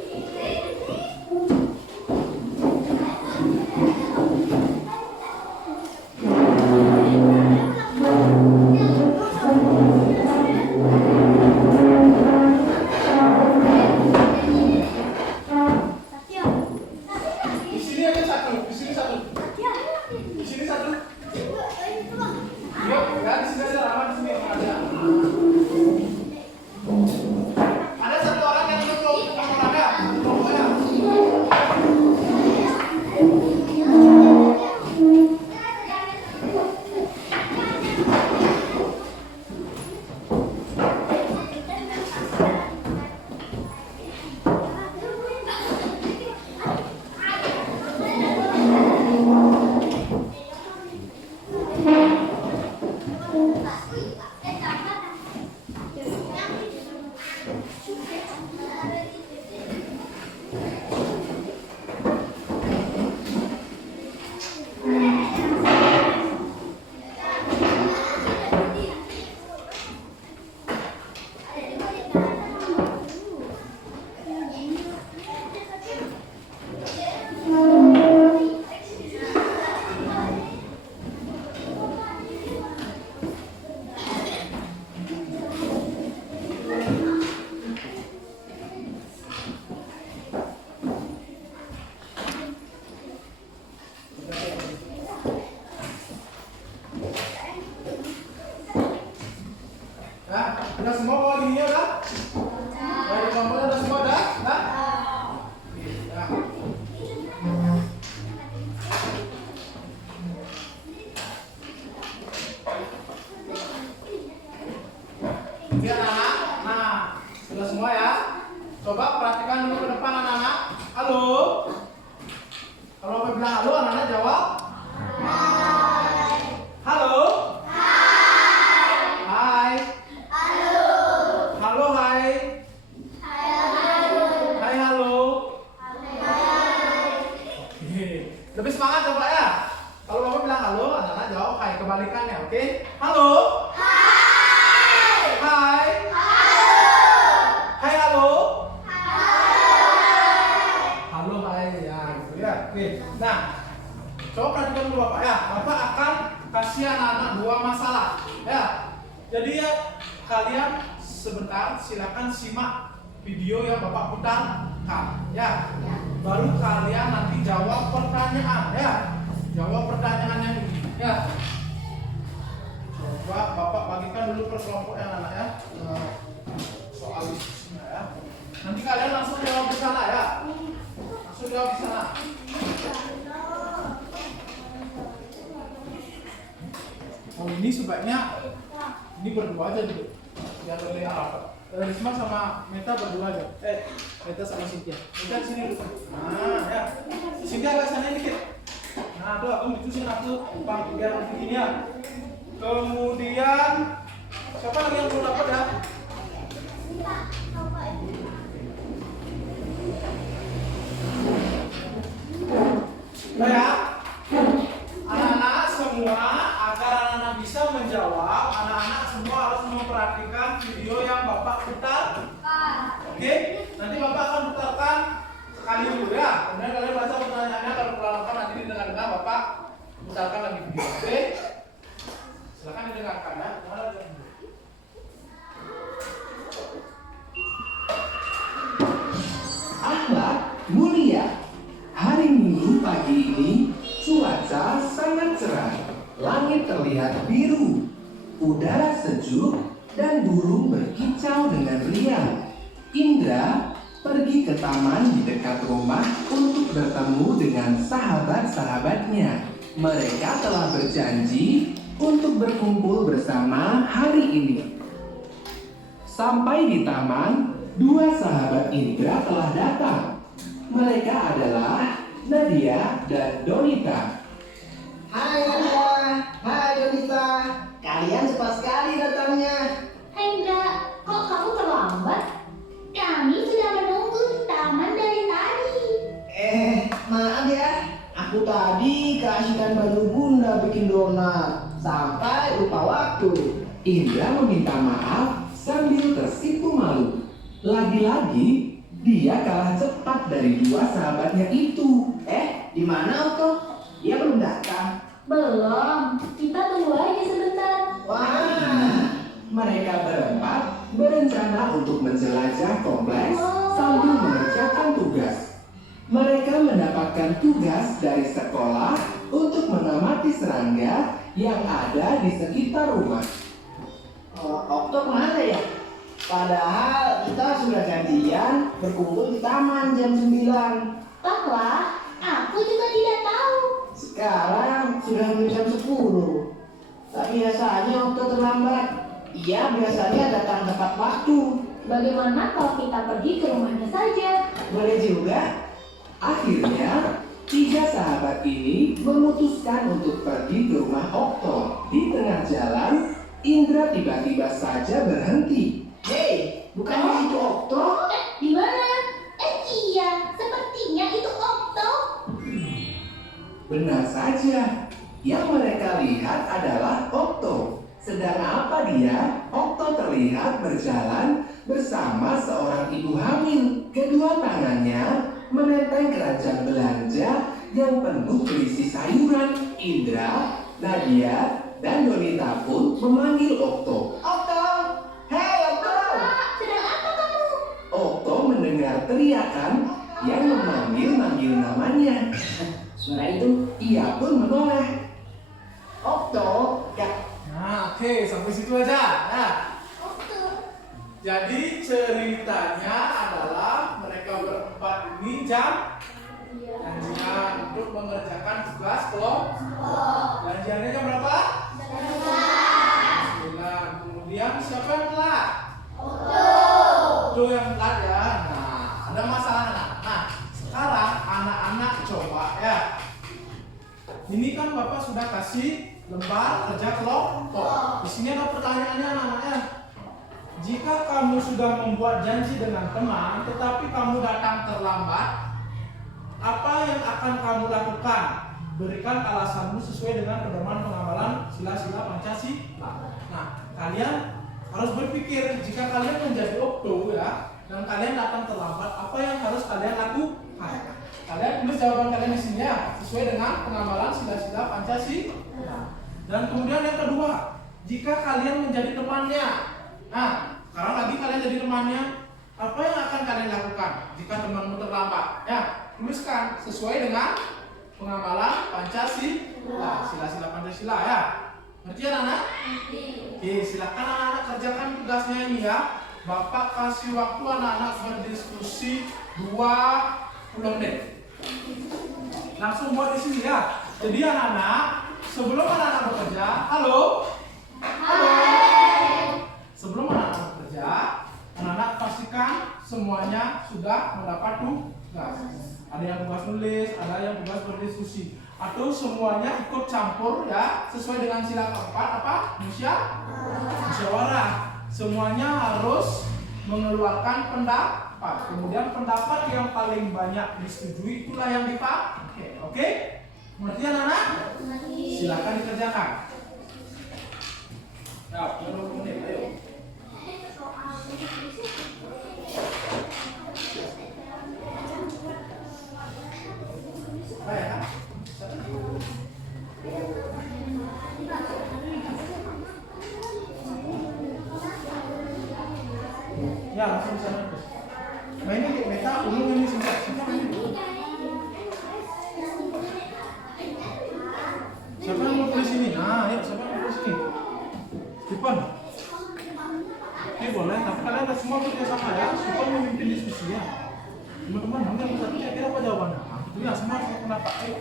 Lebih semangat coba ya. Kalau bapak bilang halo, anak-anak jawab hai, kebalikannya, oke? Halo. Hai. Hai. Hai, halo. Halo, hai, ya, gitu ya. Oke. Nah, coba perhatikan dulu bapak ya. Bapak akan kasih anak-anak dua masalah, ya. Jadi ya, kalian sebentar silakan simak video yang bapak putarkan, ya. Baru kalian nanti jawab pertanyaan, ya. Jawab pertanyaannya dulu, ya. Coba bapak bagikan dulu per kelompok yang anak ya. Soal diskusinya ya. Nanti kalian langsung jawab di sana ya. Langsung jawab di sana. Oh ini sebaiknya ini berdua aja dulu. Biar lebih rapat. Risma sama Meta berdua aja. Meta sama Cynthia. Meta sini dulu. Nah ya. Cynthia agak sana dikit. Nah tuh aku ditusin aku biar begini ya. Kemudian siapa lagi yang belum dapat ya? Nah ya, anak-anak semua agar anak-anak bisa menjawab, anak-anak semua harus memperhatikan video yang bapak putar. Oke, nanti bapak akan putarkan sekali dulu ya. Kemudian kalian baca pertanyaannya, kalau perlahan nanti didengar-dengar bapak putarkan lagi video. Oke, silakan didengarkan ya. Akhlak mulia. Hari Minggu pagi ini cuaca sangat cerah. Langit terlihat biru. Udara sejuk dan burung berkicau dengan riang. Indra pergi ke taman di dekat rumah untuk bertemu dengan sahabat-sahabatnya. Mereka telah berjanji untuk berkumpul bersama hari ini. Sampai di taman, dua sahabat Indra telah datang. Mereka adalah Nadia dan Donita. Hai Nadia, hai Donita. Kalian cepat sekali datangnya. Hendra, kok kamu terlambat? Kami sudah menunggu di taman dari tadi. Maaf ya. Aku tadi keasikan baju bunda bikin donat sampai lupa waktu. Indra meminta maaf sambil tersipu malu. Lagi-lagi, dia kalah cepat dari dua sahabatnya itu. Di mana Otto? Dia belum datang. Belum, kita tunggu aja sebentar. Wah, Mereka berempat berencana untuk menjelajah kompleks sambil mengerjakan tugas. Mereka mendapatkan tugas dari sekolah untuk mengamati serangga yang ada di sekitar rumah. Otto kemana ya? Padahal kita sudah janjian berkumpul di taman jam 9. Entahlah, aku juga tidak tahu. Sekarang sudah hampir jam 10. Tak biasanya Otto terlambat. Ia biasanya datang tepat waktu. Bagaimana kalau kita pergi ke rumahnya saja? Boleh juga. Akhirnya, tiga sahabat ini memutuskan untuk pergi ke rumah Okto. Di tengah jalan, Indra tiba-tiba saja berhenti. Hei, bukan itu Otto? Di mana? Iya, sepertinya itu Okto. Benar saja, yang mereka lihat adalah Okto. Sedang apa dia? Okto terlihat berjalan bersama seorang ibu hamil. Kedua tangannya menenteng keranjang belanja yang penuh berisi sayuran. Indra, Nadia, dan Donita pun memanggil Okto. Otto! Hei Otto! Sedang apa kamu? Okto mendengar teriakan yang memanggil-manggil namanya. Suara itu? Ia pun menoleh. Otto, ya. Nah, oke, sampai situ aja. Nah, jadi ceritanya adalah mereka berempat ini janjian untuk mengerjakan tugas kelompok. Janjiannya jam berapa? 9. Kemudian siapa yang telat? Itu yang telat ya. Nah, ada masalah anak. Nah, sekarang anak-anak coba ya. Ini kan Bapak sudah kasih lembar kerja kelompok. Di sini ada pertanyaannya anak-anaknya. Jika kamu sudah membuat janji dengan teman, tetapi kamu datang terlambat, apa yang akan akan kamu lakukan? Berikan alasanmu sesuai dengan pedoman pengamalan sila-sila Pancasila. Nah, kalian harus berpikir jika kalian menjadi okto ya, dan kalian datang terlambat, apa yang harus kalian lakukan? Kalian tulis jawaban kalian di sini ya, sesuai dengan pengamalan sila-sila Pancasila. Dan kemudian yang kedua, jika kalian menjadi temannya, nah sekarang lagi kalian jadi temannya, apa yang akan kalian lakukan jika temanmu terlambat? Ya, tuliskan sesuai dengan pengamalan Pancasila, sila-sila Pancasila ya. Ngerti ya anak? Oke, silakan anak-anak kerjakan tugasnya ini ya. Bapak kasih waktu anak-anak berdiskusi 20 menit. Langsung buat di sini ya. Jadi anak-anak, sebelum anak-anak bekerja, halo? Sebelum anak-anak bekerja, anak-anak pastikan semuanya sudah mendapat tugas. Ada yang tugas nulis, ada yang tugas berdiskusi, atau semuanya ikut campur ya sesuai dengan sila keempat apa? Musyawarah. Semuanya harus mengeluarkan pendapat. Kemudian pendapat yang paling banyak disetujui itulah yang dipakai. Oke? Mengerti anak-anak? Silakan dikerjakan. Ya, 20 menit, ayo. Baik, ya. Ya, langsung sana. Nah ini beta ulung ini singkat. Siapa yang mau tulis ini? Nah, ya siapa yang mau tulis ini? Stephen. Oke boleh, tapi kalian semua bekerja sama ya. Stephen memimpin diskusi ya. Teman-teman, mungkin bisa kira-kira apa jawabannya? Itu ya semua harus pendapat. Ayo.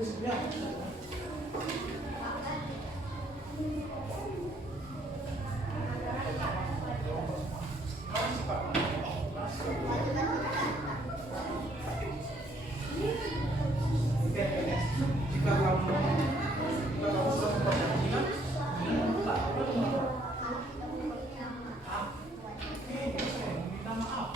Ya. Jika kamu sudah memperjanjikan, minta maaf.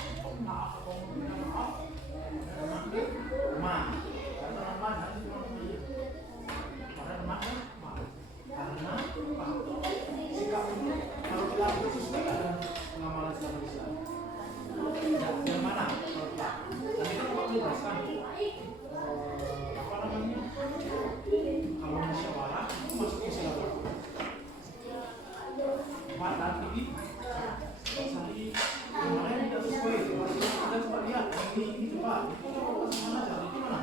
Karena sikap itu kalau kita sesuai ada pengamalan secara Islam. Yang mana? Tadi kan Bapak jelaskan apa namanya? Kalau musyawarah itu masuk Islam. Pak nanti cari yang mana yang tidak sesuai. Kita coba lihat ini coba itu mana jadi itu mana?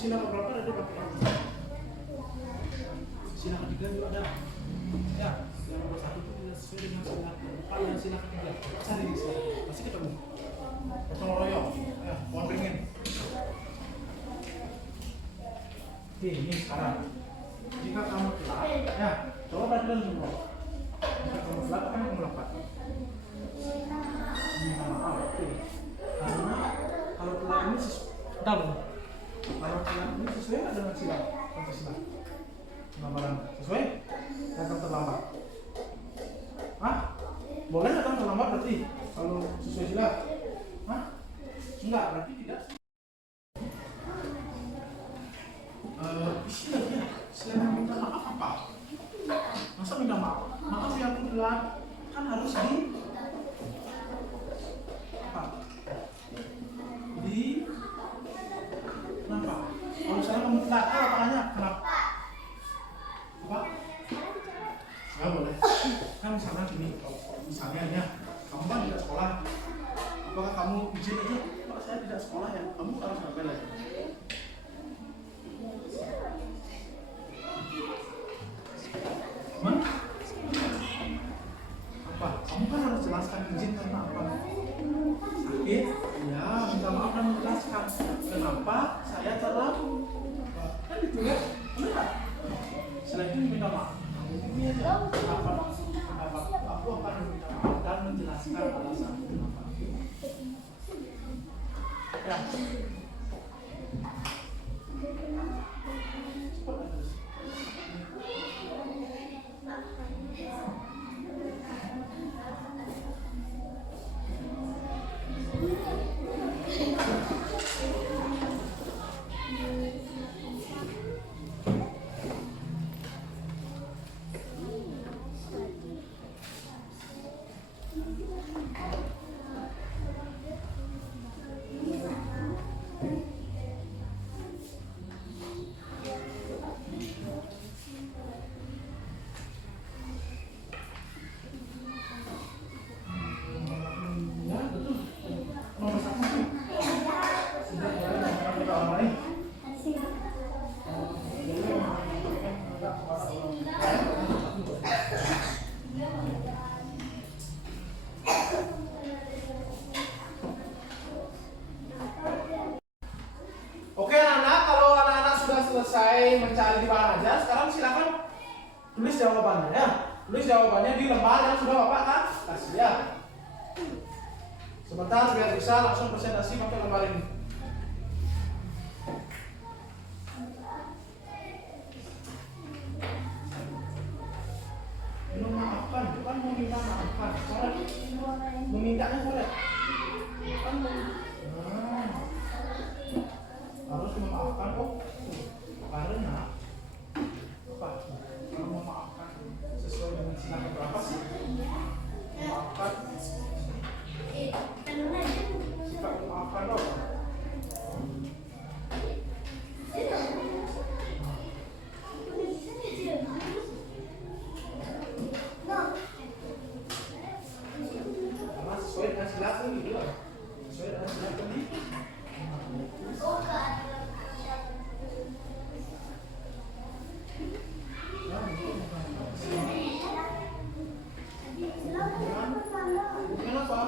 Silakan berapa ada berapa? Silakan 3 juga ada. Ya, yang nomor 1 itu tidak sesuai dengan silakan 4 dan silakan 3. Cari di sini. Pasti ketemu. Potong royong. Ya, pohon beringin. Oke, ini sekarang. Jika kamu telat, ya, coba perhatikan semua. Jika kamu telat, apa yang kamu lakukan? Minta maaf. Oke. Karena kalau telat ini tahu. Kalau telat ini sesuai nggak dengan silang Pancasila? Pengamalan sesuai? Datang terlambat. Hah? Boleh datang terlambat berarti? Kalau sesuai sila? Hah? Enggak, berarti tidak. Istilahnya, selain minta maaf apa? Masa minta maaf? Maaf ya aku telat, kan harus di apa? Kenapa? Kalau misalnya kamu telat, makanya kenapa? Apa? Nggak boleh. Kan misalnya gini, misalnya ya, kamu kan tidak sekolah. Apakah kamu izin aja? Pak, saya tidak sekolah ya. Kamu harus ngapain lagi? Apa? Kamu kan harus jelaskan izin karena apa? Sakit? Ya, minta maaf dan menjelaskan kenapa saya telat. Kan itu ya, benar? Selain itu minta maaf. Ini aja. Kenapa? Aku akan minta maaf dan menjelaskan alasan kenapa. Ya. selesai mencari di mana aja, sekarang silakan tulis jawabannya ya. Tulis jawabannya di lembar yang sudah Bapak kan kasih ya. Sebentar biar bisa langsung presentasi pakai lembar ini. Memaafkan, bukan meminta maafkan. Coret. Memintanya coret. Bukan harus memaafkan kok. Karena apa? Kalau memaafkan sesuai dengan sila berapa sih? Memaafkan. Sifat memaafkan apa? Karena sesuai dengan sila gitu lah. Sesuai dengan sila tadi. Kenapa?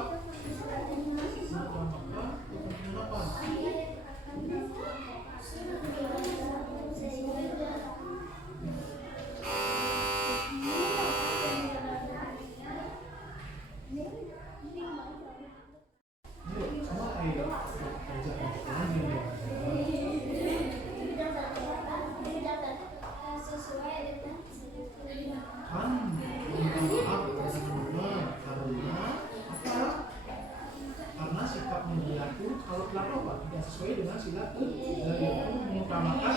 Karena sikapnya berlaku kalau pelaku apa? Tidak sesuai dengan sila mengutamakan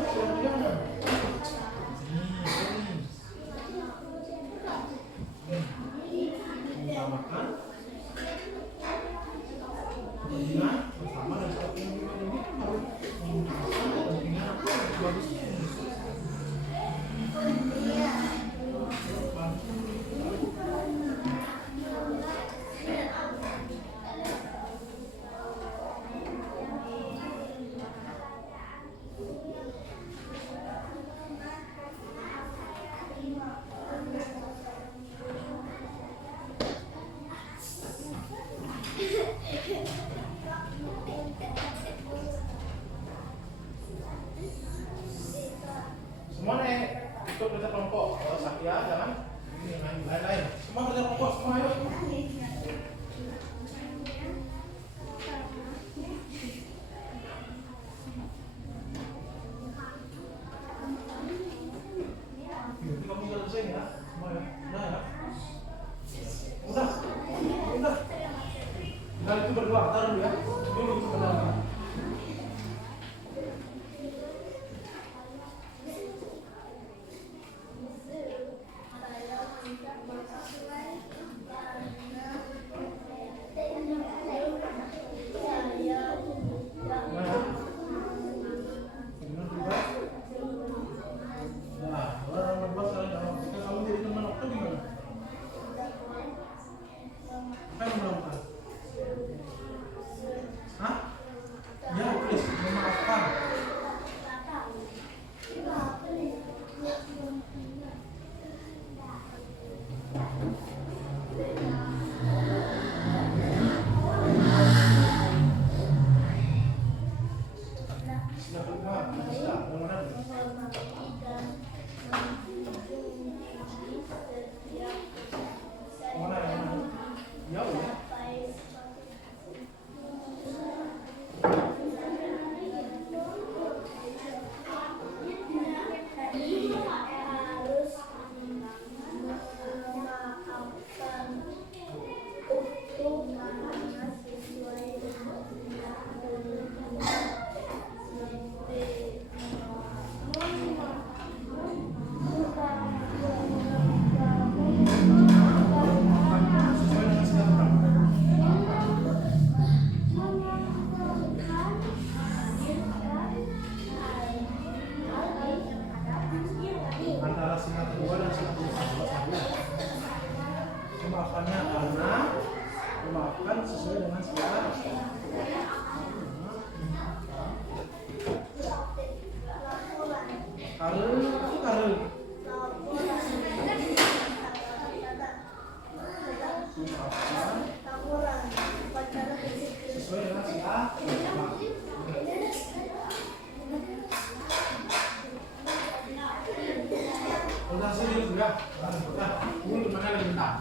sesuatu yang mengutamakan kepentingan bersama dan sesuatu yang ini harus mengutamakan kepentingan apa yang bagusnya. Semua nih ikut kerja kelompok. Kalau Sakya jangan ini lain-lain. Semua kerja kelompok semua ayo. Jadi kamu sudah selesai ya? Semua ya? Udah ya? Udah. Nah itu berdua, taruh dulu ya. Dulu sebentar. Memaafkannya karena memaafkan sesuai dengan segala sesuai dengan segala Konsentrasi dulu ya. Nah, dulu temannya lagi bentar.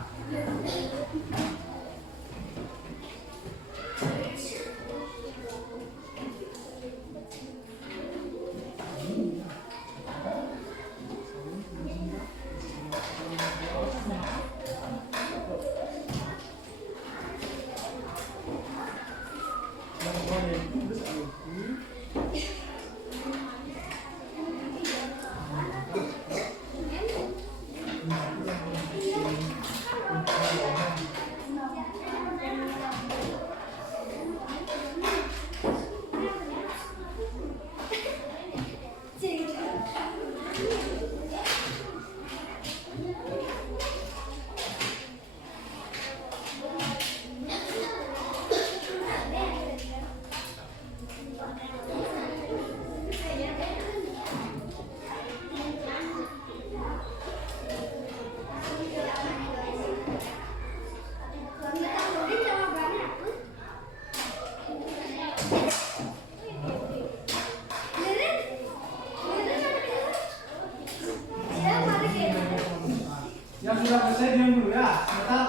Yang sudah selesai diam dulu ya. Sebentar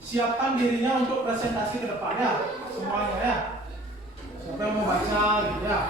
siapkan dirinya untuk presentasi ke depan ya. Semuanya ya. Siapa yang mau baca gitu ya.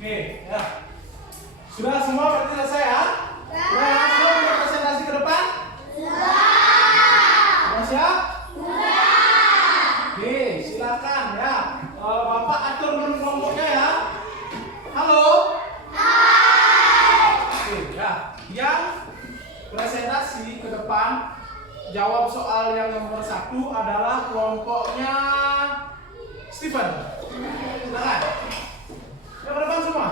Oke, ya. Sudah semua berarti selesai ya? Sudah ya, semua punya presentasi ke depan? Sudah siap? Oke, silakan ya. Bapak atur menu kelompoknya ya. Halo? Oke, ya. Yang presentasi ke depan jawab soal yang nomor 1 adalah kelompoknya Steven. Silakan. Ke depan semua.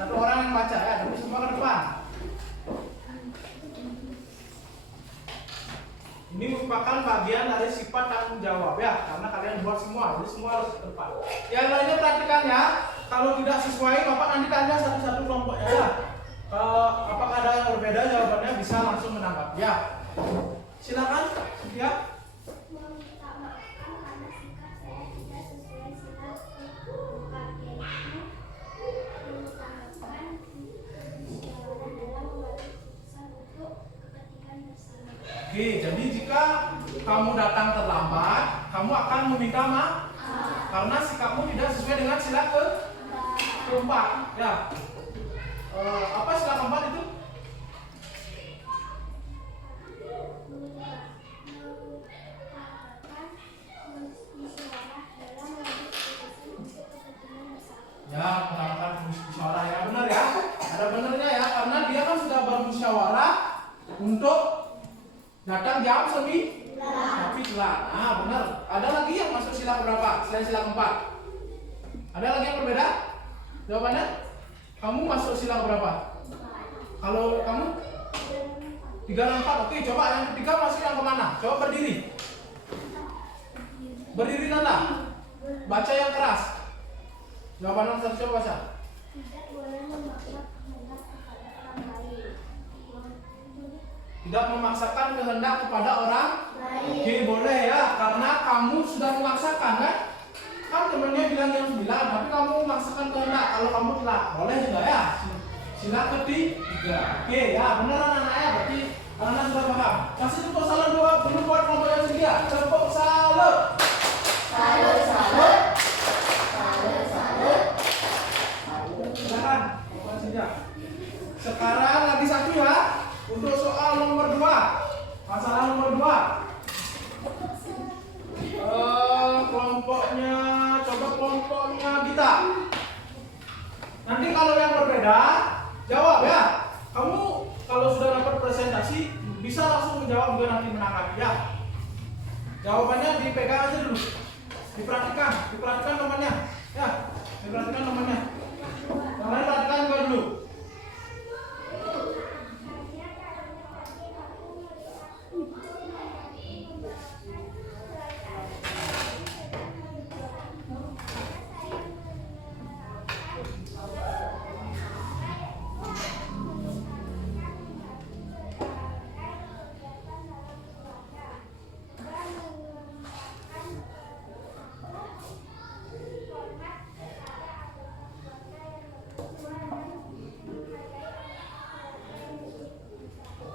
Satu orang yang baca ya, tapi semua ke depan. Ini merupakan bagian dari sifat tanggung jawab ya, karena kalian buat semua, jadi semua harus ke depan. Yang lainnya perhatikan ya, kalau tidak sesuai, Bapak nanti tanya satu-satu kelompoknya ya. Apakah ada yang berbeda, jawabannya bisa langsung menangkap ya. Silakan ya. Oke, jadi jika kamu datang terlambat, kamu akan meminta maaf karena sikapmu tidak sesuai dengan sila keempat. Ya, apa sila keempat itu? Ya, melakukan musyawarah ya, benar ya. Ada benernya ya, karena dia kan sudah bermusyawarah untuk datang jam 9. Tapi telat. Nah, benar. Ada lagi yang masuk sila berapa? Selain sila keempat. Ada lagi yang berbeda? Jawabannya? Kamu masuk sila berapa? Kalau kamu 3 dan 4. Oke, coba yang ketiga masuk yang kemana? Coba berdiri. Berdiri nanda. Baca yang keras. Jawaban nomor 1 coba baca. Tidak memaksakan kehendak kepada orang lain. Oke, boleh ya, karena kamu sudah memaksakan kan? Kan temennya bilang yang 9, tapi kamu memaksakan kehendak. Kalau kamu telah, boleh juga ya. Sila ketiga. Oke ya, benar anak-anak ya, berarti anak-anak sudah paham. Kasih tepuk salut dulu buat kelompok yang ketiga. Tepuk salut. Salut, salut. Salut, salut. Silakan, silakan. Sekarang lagi satu ya. bisa langsung menjawab juga nanti menanggapi ya. Jawabannya dipegang aja dulu. Diperhatikan temannya. Ya, diperhatikan temannya. Yang lain perhatikan juga dulu.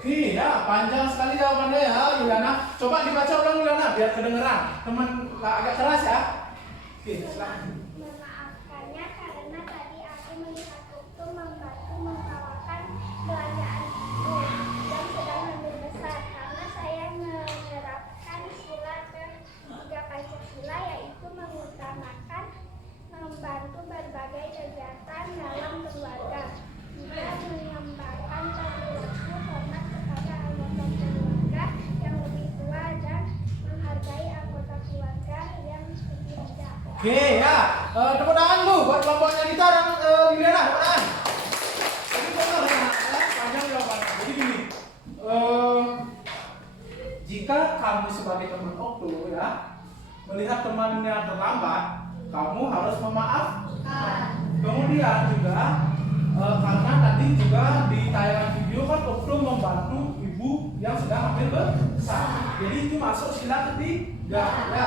Oke ya, panjang sekali jawabannya ya Yuliana. Coba dibaca ulang Yuliana biar kedengeran. Teman agak keras ya. Oke, silakan. Memaafkannya karena tadi aku melihat itu membantu membawakan belanjaanku yang sedang hamil besar. Karena saya menerapkan sila ketiga Pancasila, yaitu mengutamakan membantu berbagai kegiatan dalam keluarga, juga mengembangkan perilaku hormat kepada anggota keluarga yang lebih tua dan menghargai anggota keluarga yang lebih muda. Oke ya, tepuk tangan dulu buat kelompoknya Dita dan Yuliana, tepuk tangan. Jadi benar ya, panjang jawabannya. Jadi gini, jika kamu sebagai teman waktu ya melihat temannya terlambat, kamu harus memaafkan. Kemudian juga karena tadi juga di tayangan video kan Okto membantu ibu yang sedang hamil besar. Jadi itu masuk sila ketiga ya.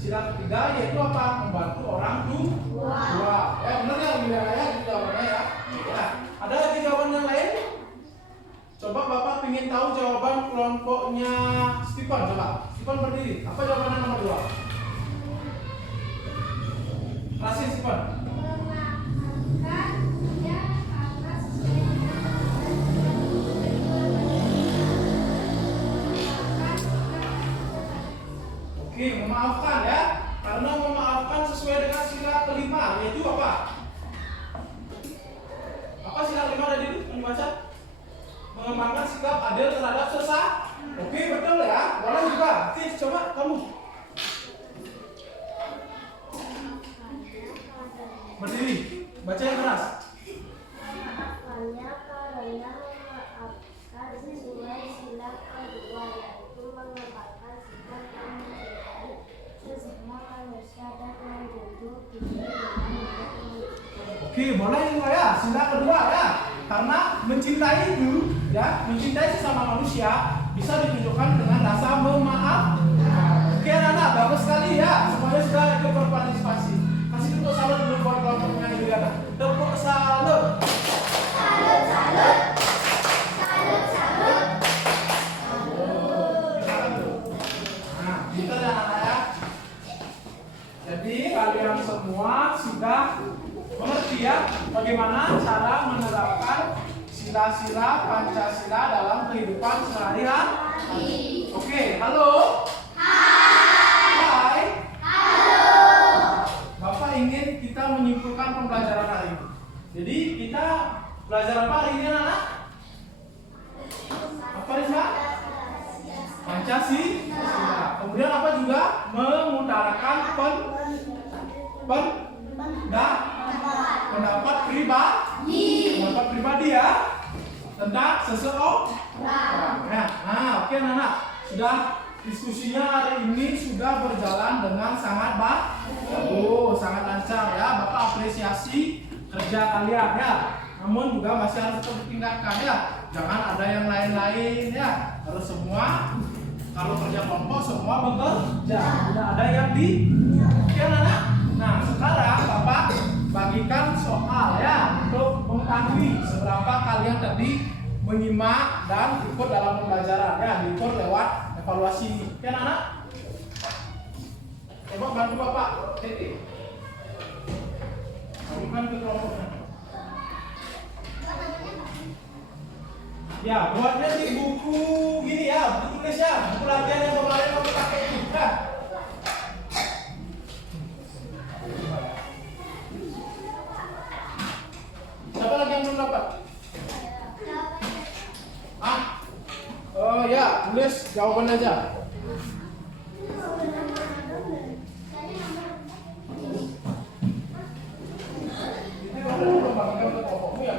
Sila ketiga yaitu apa? Membantu orang tua. Ya benar ya Yuliana ya jawabannya ya. Ya. Ada lagi jawaban yang lain? Coba Bapak ingin tahu jawaban kelompoknya Stephen. Coba Stephen berdiri. Apa jawabannya nomor 2? Rasin Stephen. Memaafkan ya karena sesuai dengan Oke, memaafkan ya. Karena memaafkan sesuai dengan sila kelima, yaitu apa? Apa sila kelima tadi itu yang dibaca? Mengembangkan sikap adil terhadap sesama. Oke, betul ya. Boleh juga. Oke, coba kamu. Berdiri. Baca yang keras. memaafkannya karena memaafkan sesuai sila kedua, yaitu mengembangkan sikap yang mencintai sesama manusia dan menjunjung tinggi nilai-nilai. Oke, boleh juga ya. Sila kedua ya. Karena mencintai itu ya, mencintai sesama manusia bisa ditunjukkan dengan rasa memaafkan. Oke, anak-anak, bagus sekali ya. Semuanya sudah ikut berpartisipasi. Kasih tepuk salut dulu buat kelompoknya Yuliana. Tepuk salut. Salut, salut, salut, salut. Nah, gitu ya anak-anak ya. Jadi kalian semua sudah mengerti ya bagaimana cara menerapkan sila-sila Pancasila dalam kehidupan sehari-hari. Oke, halo. Hai. Bapak ingin kita menyimpulkan pembelajaran hari ini. Jadi kita belajar apa hari ini anak-anak? Apa Rizma? Pancasila. Kemudian apa juga? Mengutarakan pendapat pribadi ya tentang seseorang. Nah, oke anak-anak, sudah diskusinya hari ini sudah berjalan dengan sangat bagus, sangat lancar ya. Bapak apresiasi kerja kalian ya. Namun juga masih harus tetap ditingkatkan ya. Jangan ada yang lain-lain ya. Harus semua kalau kerja kelompok semua bekerja. Tidak ada yang di. Oke anak-anak. Nah sekarang Bapak bagikan soal ya untuk mengetahui seberapa kalian tadi menyimak dan ikut dalam pembelajaran ya, diukur lewat evaluasi. Oke anak-anak. Coba bantu Bapak. Bagikan ke kelompoknya. Ya, buatnya di buku gini ya, buku tulis ya, buku latihan yang kemarin kamu pakai itu. Nah. Siapa lagi yang belum dapat? Oh ya, tulis jawaban aja. Ini kalau belum bangun untuk kelompokmu ya.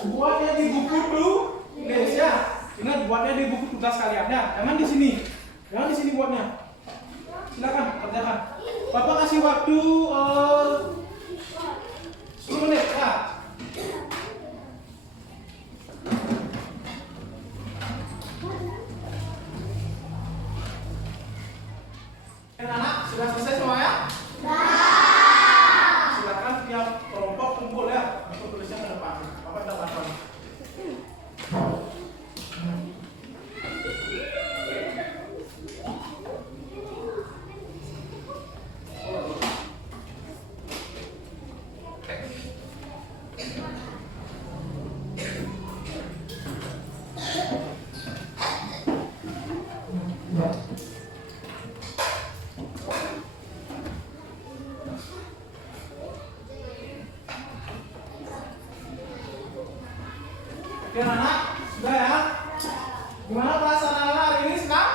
Buatnya di buku dulu, guys ya. Ingat buatnya di buku tugas kalian ya. Jangan di sini. Jangan di sini buatnya. Silakan kerjakan. Bapak kasih waktu 10 menit ya. Anak-anak sudah selesai semuanya? Silakan tiap kelompok kumpul ya untuk tulisnya ke depan. Bapak minta bantuan. Oke anak, sudah ya? Gimana perasaan anak hari ini senang?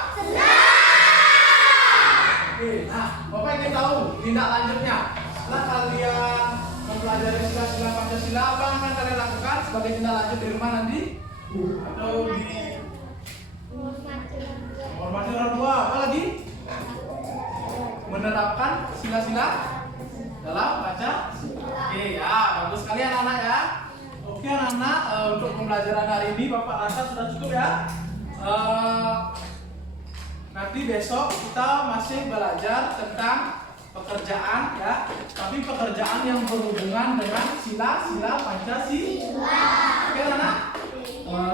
Oke, nah Bapak ingin tahu tindak lanjutnya. Setelah kalian mempelajari sila-sila Pancasila, apa yang akan kalian lakukan sebagai tindak lanjut di rumah nanti? Atau di menghormati orang tua, apa lagi? Menerapkan sila-sila dalam baca. Oke ya, bagus sekali anak-anak ya. Oke anak-anak, untuk pembelajaran hari ini Bapak rasa sudah cukup ya. Nanti besok kita masih belajar tentang pekerjaan ya, tapi pekerjaan yang berhubungan dengan sila-sila Pancasila. Oke anak-anak,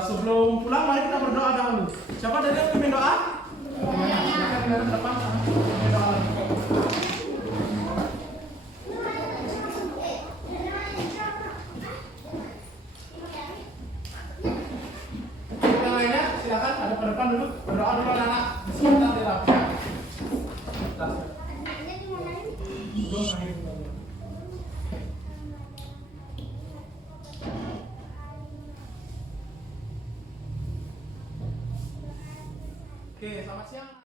sebelum pulang mari kita berdoa dahulu. Siapa dari yang pimpin doa? Silakan dari depan sana. Pimpin doa. Yang lainnya silakan ada ke depan dulu. Berdoa dulu anak-anak. Sebentar dilakukan. Oke, selamat siang.